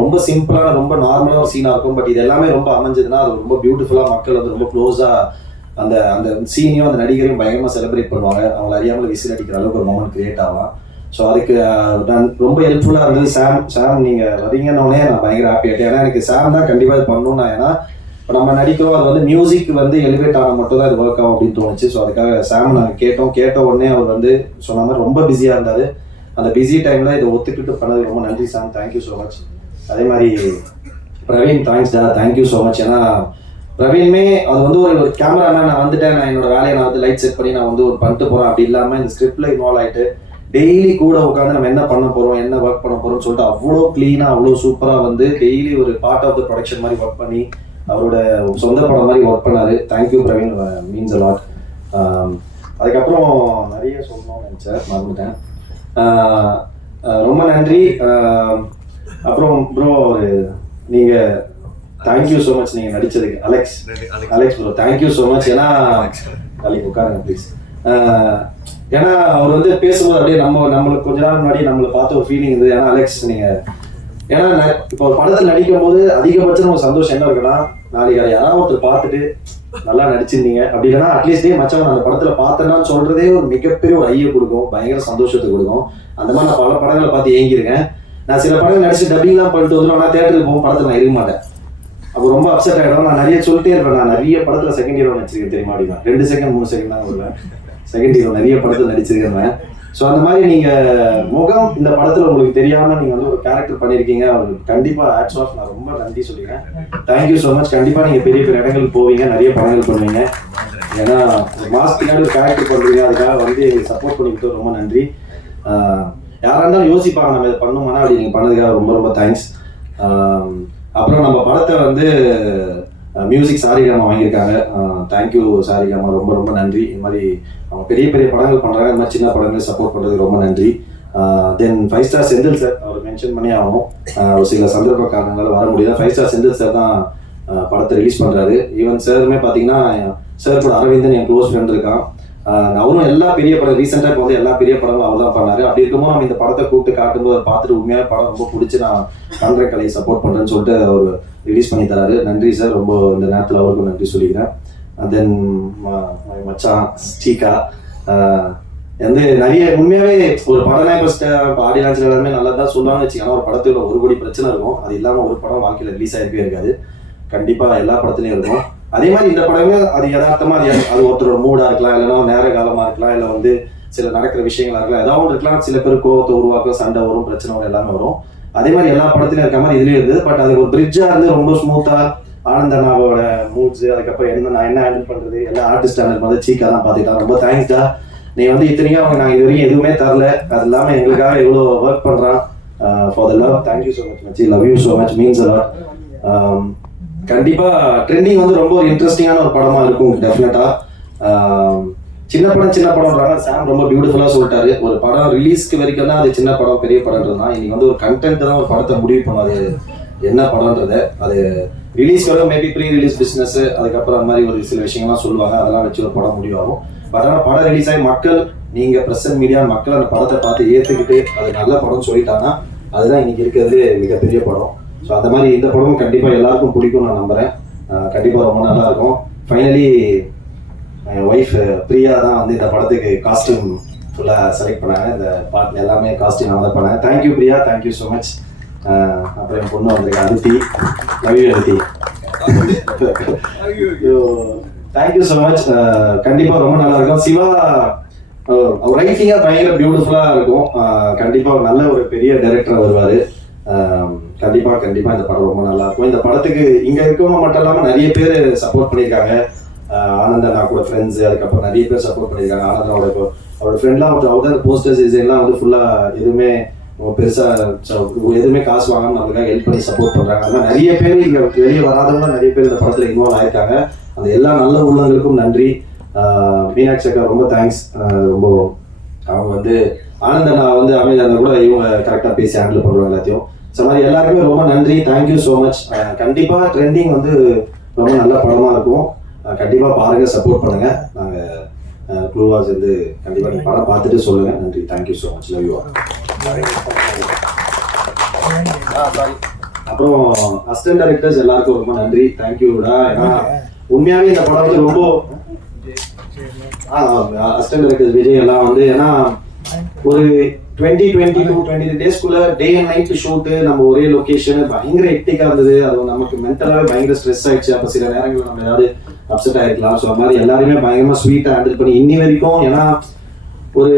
ரொம்ப சிம்பிளான ரொம்ப நார்மலாக ஒரு சீனாக இருக்கும். பட் இது எல்லாமே ரொம்ப அமைஞ்சதுன்னா அது ரொம்ப பியூட்டிஃபுல்லாக மக்கள் வந்து ரொம்ப க்ளோஸாக அந்த அந்த சீனையும் அந்த நடிகரையும் பயங்கரமாக செலிப்ரேட் பண்ணுவாங்க. அவங்களை அறியாமல் விசில் அடிக்கிற அளவுக்கு ஒரு மொமெண்ட் கிரியேட் ஆகலாம். ஸோ அதுக்கு நான் ரொம்ப ஹெல்ப்ஃபுல்லாக இருந்தது. சாம் நீங்கள் வரீங்கன்னொடனே நான் பயங்கர ஹாப்பி ஆகிட்டேன். ஏன்னா எனக்கு சாம் தான் கண்டிப்பாக இது பண்ணணும்னா, ஏன்னா இப்போ நம்ம நடிக்கிறோம், அது வந்து மியூசிக் வந்து எலிவேட் ஆனால் மட்டும் தான் இது ஒர்க் ஆகும் அப்படின்னு தோணுச்சு. ஸோ அதுக்காக சாம் நாங்கள் கேட்ட உடனே அவர் வந்து சொன்ன மாதிரி ரொம்ப பிஸியாக இருந்தார். அந்த பிஸி டைமில் இதை ஒத்துக்கிட்டு பண்ணது ரொம்ப நன்றி சாம், தேங்க்யூ ஸோ மச். அதே மாதிரி பிரவீன், தேங்க்ஸ் டா, தேங்க்யூ ஸோ மச். ஏன்னா பிரவீனுமே அது வந்து ஒரு கேமராமேன், நான் வந்துட்டேன், நான் என்னோட வேலையை நான் வந்து லைட் செட் பண்ணி நான் வந்து ஒரு பண்ணிட்டு போகிறேன் அப்படி இல்லாமல் இந்த ஸ்கிரிப்டில் இன்வால்வ் ஆகிட்டு டெய்லி கூட உட்காந்து நம்ம என்ன பண்ண போகிறோம், என்ன ஒர்க் பண்ண போகிறோம்னு சொல்லிட்டு அவ்வளோ க்ளீனாக அவ்வளோ சூப்பராக வந்து டெய்லி ஒரு பார்ட் ஆஃப் த ப்ரொடக்ஷன் மாதிரி ஒர்க் பண்ணி அவரோட சொந்த படம் மாதிரி ஒர்க் பண்ணார். Thank you Praveen, means a lot. அதுக்கப்புறம் நிறைய சொல்லணும்னு நினச்சேன், மறந்துட்டேன். ரொம்ப நன்றி. அப்புறம் ப்ரோ நீங்கள் தேங்க்யூ ஸோ மச் நீங்கள் நடித்ததுக்கு. Alex bro thank you so much. ஏன்னா நாளைக்கு உட்காருங்க ப்ளீஸ். ஏன்னா அவர் வந்து பேசும்போது அப்படியே நம்மளுக்கு கொஞ்ச நாள் முன்னாடி நம்மளை பார்த்த ஒரு ஃபீலிங் இருந்தது. ஏன்னா அலெக்ஸ் நீங்கள் ஏன்னா இப்போ ஒரு படத்தில் நடிக்கும் போது அதிகபட்சம் ஒரு சந்தோஷம் என்ன இருக்குன்னா, நாளைக்கு அதை யாராவது ஒருத்தர் பார்த்துட்டு நல்லா நடிச்சிருந்தீங்க அப்படி இல்லைன்னா அட்லீஸ்ட் மச்சவன் அந்த படத்தில் பார்த்தேன்னான்னு சொல்கிறதே ஒரு மிகப்பெரிய ஒரு ஐயை கொடுக்கும், பயங்கர சந்தோஷத்தை கொடுக்கும். அந்த மாதிரி நான் பல படங்களை பார்த்து ஏங்கியிருக்கேன். நான் சில படங்கள் நடிச்சு டப்பிங்லாம் பண்ணிட்டு வந்துடும், ஆனால் தேட்டருக்கு போகும் படத்தில் நான் இருக்க மாட்டேன். அப்போ ரொம்ப அப்செட் ஆகிடும். நான் நிறைய சொல்லிட்டே இருப்பேன், நான் நிறைய படத்தில் செகண்ட் ஹீரோ நடிச்சிருக்கேன் தெரியுமா அப்படின்னா, 2 செகண்ட் 3 செகண்ட் தான் வருவேன் செகண்ட் ஹீரோ நிறைய படத்தில் நடிச்சிருக்கேன். ஸோ அந்த மாதிரி நீங்கள் முகம் இந்த படத்தில் உங்களுக்கு தெரியாமல் நீங்கள் வந்து ஒரு கேரக்டர் பண்ணியிருக்கீங்க, அவங்களுக்கு கண்டிப்பாக ஹேட்ஸ் ஆஃப், நான் ரொம்ப நன்றி சொல்லிக்கிறேன். Thank you so much. கண்டிப்பாக நீங்கள் பெரிய பெரிய இடங்களுக்கு போவீங்க, நிறைய படங்கள் பண்ணுவீங்க. ஏன்னா மாஸ்க் பின்னாடி ஒரு கேரக்டர் பண்ணுறீங்க, அதுக்காக வந்து சப்போர்ட் பண்ணிக்கிட்டு ரொம்ப நன்றி. யாராக இருந்தாலும் யோசிப்பாங்க நம்ம இதை பண்ணுவோம்னா, அப்படி நீங்கள் பண்ணதுக்காக ரொம்ப ரொம்ப தேங்க்ஸ். அப்புறம் நம்ம படத்தை வந்து மியூசிக் சாரிகாமா வாங்கியிருக்காங்க. தேங்க்யூ சாரிகாமா, ரொம்ப ரொம்ப நன்றி. இது மாதிரி அவங்க பெரிய பெரிய படங்கள் பண்ணுறாங்க, இந்த மாதிரி சின்ன படங்கள் சப்போர்ட் பண்ணுறதுக்கு ரொம்ப நன்றி. தென் 5 ஸ்டார் செந்தில் சார், அவர் மென்ஷன் பண்ணி ஆகணும், ஒரு சில சந்தர்ப்ப காரணங்களால் வர முடியாது. 5 ஸ்டார் செந்தில் சார் தான் படத்தை ரிலீஸ் பண்ணுறாரு. ஈவன் சாருமே பார்த்தீங்கன்னா சார் கூட அரவிந்தன் என் க்ளோஸ் ஃப்ரெண்ட் இருக்கான். அவரும் எல்லா பெரிய படம் ரீசெண்டாக இப்போ வந்து எல்லா பெரிய படங்களும் அவர் தான் பண்ணார். அப்படி இருக்கும்போது நம்ம இந்த படத்தை கூப்பிட்டு காட்டும்போது பார்த்துட்டு உண்மையாக படம் ரொம்ப பிடிச்சி நான் பண்ணுற கலையை சப்போர்ட் பண்ணுறேன்னு சொல்லிட்டு அவர் ரிலீஸ் பண்ணி தராரு. நன்றி சார், ரொம்ப இந்த நேரத்தில் அவருக்கும் நன்றி சொல்லிக்கிறேன். தென் மச்சான் ஸ்டீகா வந்து நிறைய உண்மையாகவே ஒரு படம்னா இப்போ ஆடியோ லான்ச்சில் எல்லாருமே நல்லா தான் சொல்லுவாங்கன்னு வச்சுக்கோங்க. ஒரு படத்தில் 1 கோடி பிரச்சனை இருக்கும், அது இல்லாமல் ஒரு படம் வாழ்க்கையில் ரிலீஸ் ஆகிருக்கவே இருக்காது. கண்டிப்பாக எல்லா படத்துலையும் இருக்கும். அதே மாதிரி இந்த படமே அது யதார்த்தமாக அது ஒருத்தரோட மூடாக இருக்கலாம், இல்லைன்னா நேர காலமாக இருக்கலாம், இல்லை வந்து சில நடக்கிற விஷயங்களா இருக்கலாம், ஏதாவது இருக்கலாம். சில பேர் கோவத்தை உருவாக்கும், சண்டை வரும், பிரச்சனை வரும், எல்லாமே வரும். அதே மாதிரி எல்லா படத்துலையும் இருக்க மாதிரி இதுலேயும் இருந்தது. பட் அது ஒரு பிரிட்ஜாக இருந்து ரொம்ப ஸ்மூத்தாக ஆனந்தனாவோட மூட்ஸு, அதுக்கப்புறம் நான் என்ன ஹேண்டில் பண்ணுறது, எல்லா ஆர்டிஸ்ட் ஹேண்டில் பண்ணுறது சீக்காக தான் பார்த்துக்கிட்டா. ரொம்ப தேங்க்ஸ்டா. நீ வந்து இத்தனைக்கும் அவங்க நாங்கள் இது வரைக்கும் எதுவுமே தரல, அது இல்லாமல் எங்களுக்காக எவ்வளோ ஒர்க் பண்ணுறான். For the love, thank you so much மச்சி, love you so much, means a lot. கண்டிப்பாக ட்ரெண்டிங் வந்து ரொம்ப ஒரு இன்ட்ரெஸ்டிங்கான ஒரு படமாக இருக்கும் டெஃபினட்டாக. சின்ன படம்ன்றாங்க, சாம் ரொம்ப பியூட்டிஃபுல்லாக சொல்லிட்டாரு. ஒரு படம் ரிலீஸ்க்கு வரைக்கும் தான் அது சின்ன படம் பெரிய படம்ன்றது தான். இன்னைக்கு வந்து ஒரு கண்டென்ட் தான் ஒரு படத்தை முடிவு பண்ணாது என்ன படம்ன்றதை. அது ரிலீஸ் வரும், மேபி ப்ரீ ரிலீஸ் பிஸ்னஸ், அதுக்கப்புறம் அந்த மாதிரி ஒரு சில விஷயங்கள்லாம் சொல்லுவாங்க, அதெல்லாம் வச்சு ஒரு படம் முடிவாகும். பட் ஆனால் படம் ரிலீஸ் ஆகி மக்கள், நீங்கள் ப்ரெசன்ட் மீடியா மக்கள் அந்த படத்தை பார்த்து ஏற்றுக்கிட்டு அது நல்ல படம்னு சொல்லிட்டாங்கன்னா அதுதான் இன்னைக்கு இருக்கிறது மிகப்பெரிய படம். ஸோ அந்த மாதிரி இந்த படமும் கண்டிப்பாக எல்லாருக்கும் பிடிக்கும் நான் நம்புகிறேன். கண்டிப்பாக ரொம்ப நல்லா இருக்கும். ஃபைனலி என் ஒய்ஃப் பிரியா தான் வந்து இந்த படத்துக்கு காஸ்டியூம் ஃபுல்லாக செலக்ட் பண்ணாங்க. இந்த பாட்டு எல்லாமே காஸ்டியூம் நான் தான் பண்ணேன். Thank you Priya, thank you so much. அப்புறம் என் பொண்ணு வந்திருக்கேன், Aditi, love you Aditi. Thank you so much. கண்டிப்பாக ரொம்ப நல்லா இருக்கும். சிவா ரைட்டிங்காக பயங்கர பியூட்டிஃபுல்லாக இருக்கும். கண்டிப்பாக நல்ல ஒரு பெரிய டைரக்டராக வருவார். கண்டிப்பாக இந்த படம் ரொம்ப நல்லா இருக்கும். இந்த படத்துக்கு இங்கே இருக்கவங்க மட்டும் இல்லாமல் நிறைய பேர் சப்போர்ட் பண்ணியிருக்காங்க. ஆனந்தனா கூட ஃப்ரெண்ட்ஸ், அதுக்கப்புறம் நிறைய பேர் சப்போர்ட் பண்ணியிருக்காங்க. ஆனந்தனோட அவரோட ஃப்ரெண்ட்லாம் அவர் தான் போஸ்டர்ஸ் டிசைன்லாம் வந்து ஃபுல்லாக எதுவுமே பெருசாக எதுவுமே காசு வாங்காமல் நம்மளுக்காக ஹெல்ப் பண்ணி சப்போர்ட் பண்ணுறாங்க. அதனால் நிறைய பேர் இங்கே வெளியே வராதவங்க நிறைய பேர் இந்த படத்தில் இன்வால்வ் ஆயிருக்காங்க. அந்த எல்லா நல்ல உள்ளங்களுக்கும் நன்றி. மீனாட்சி அக்கா ரொம்ப தேங்க்ஸ். ரொம்ப அவங்க வந்து ஆனந்தனா வந்து அமைதியான கூட இவங்க கரெக்டாக பேசி ஹேண்டில் பண்ணுவாங்க எல்லாத்தையும். ஸோ மாதிரி எல்லாருக்குமே ரொம்ப நன்றி, தேங்க்யூ ஸோ மச். கண்டிப்பாக ட்ரெண்டிங் வந்து ரொம்ப நல்ல படமாக இருக்கும். கண்டிப்பாக பாருங்கள், சப்போர்ட் பண்ணுங்கள். நாங்கள் க்ளூவாஸ் வந்து கண்டிப்பாக நீங்கள் படம் பார்த்துட்டு சொல்லுங்கள். நன்றி, thank you so much, love you. அப்புறம் அசிஸ்டன்ட் டைரக்டர்ஸ் எல்லாருக்கும் ரொம்ப நன்றி, தேங்க்யூடா. ஏன்னா உண்மையாகவே இந்த படம் வந்து ரொம்ப அசிஸ்டன்ட் டைரக்டர்ஸ் விஜய் எல்லாம் வந்து, ஏன்னா ஒரு 20-22 டேஸ்க்குள்ள டே அண்ட் நைட் ஷூட்டு, நம்ம ஒரே லொக்கேஷன், பயங்கர ஹெக்டிக்கா இருந்தது. அது நமக்கு மென்டலாகவே பயங்கர ஸ்ட்ரெஸ் ஆயிடுச்சு. அப்போ சில நேரங்களில் நம்ம ஏதாவது அப்செட் ஆகிருக்கலாம். ஸோ அது மாதிரி எல்லாருமே பயங்கரமாக ஸ்வீட்டாக ஹேண்டில் பண்ணி இன்னி வரைக்கும், ஏன்னா ஒரு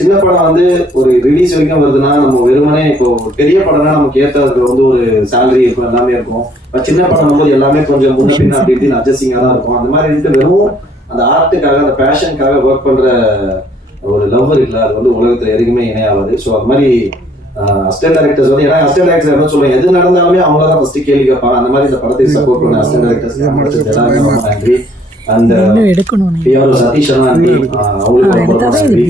சின்ன படம் வந்து ஒரு ரிலீஸ் வரைக்கும் வருதுன்னா நம்ம வெறுமனே இப்போ பெரிய படம்னா நமக்கு ஏற்றது வந்து ஒரு சேலரி இருக்கும், எல்லாமே இருக்கும். சின்ன படம் போது எல்லாமே கொஞ்சம் முன்ன பின்ன அப்படி இப்படின்னு அட்ஜஸ்டிங்காக தான் இருக்கும். அந்த மாதிரி இருந்துட்டு வெறும் அந்த ஆர்ட்டுக்காக, அந்த பேஷனுக்காக ஒர்க் பண்ணுற ஒரு லவ் இருக்குல்ல, அது வந்து உலகத்தில் எதுக்குமே இணையாவது. ஸோ அது மாதிரி அசிஸ்டன்ட் டைரக்டர்ஸ் வந்து, ஏன்னா அசிஸ்டன்ட் டைரக்டர் என்ன சொல்லுவாங்க, எது நடந்தாலுமே அவங்கள தான் ஃபர்ஸ்ட் கேள்வி கேட்பாங்க. அந்த மாதிரி இந்த படத்தை சப்போர்ட் பண்ண அசிஸ்டன்ட் டைரக்டர்ஸ் எல்லாருமே ரொம்ப நன்றி. அந்த சதீஷ் நன்றி, அவங்களுக்கு ரொம்ப நன்றி.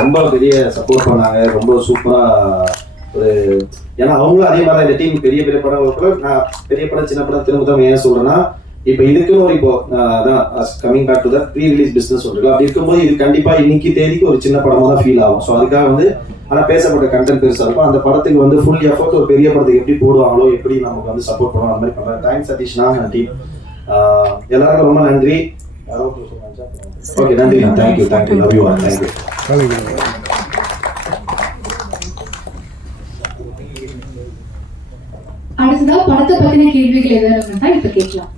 ரொம்ப பெரிய சப்போர்ட் பண்ணாங்க, ரொம்ப சூப்பரா ஒரு, ஏன்னா அவங்களும் அதே மாதிரி இந்த டீம் பெரிய பெரிய படம், நான் பெரிய படம் சின்ன படம் திரும்ப ஏன் சொல்றேன்னா, இப்போ இதுக்குன்னு ஒரு இப்போ அதான் coming back to the pre release business சொல்றீங்களா, அப்படி இருக்கும்போது இது கண்டிப்பா இன்னைக்கு தேதிக்கு ஒரு சின்ன படமா தான் ஃபீல் ஆகும். ஸோ அதுக்காக வந்து ஆனால் பேசப்பட்ட கண்டென்ட் பெருசாக இருக்கும். அந்த படத்துக்கு வந்து ஃபுல் எஃபோர்ட் ஒரு பெரிய படத்துக்கு எப்படி போடுவாங்களோ, எப்படி நமக்கு வந்து சப்போர்ட் பண்ணுவோம், அந்த மாதிரி பண்ணுறேன். தேங்க்ஸ் சதீஷ்னா, நன்றி. எல்லாருக்கும் ரொம்ப நன்றி. ஓகே, நன்றி, தேங்க்யூ, லவ் யூ, தேங்க்யூ. அடுத்ததா படத்தை பத்தின கேள்விகள் எதாவது இருந்தா இப்ப கேட்கலாம்.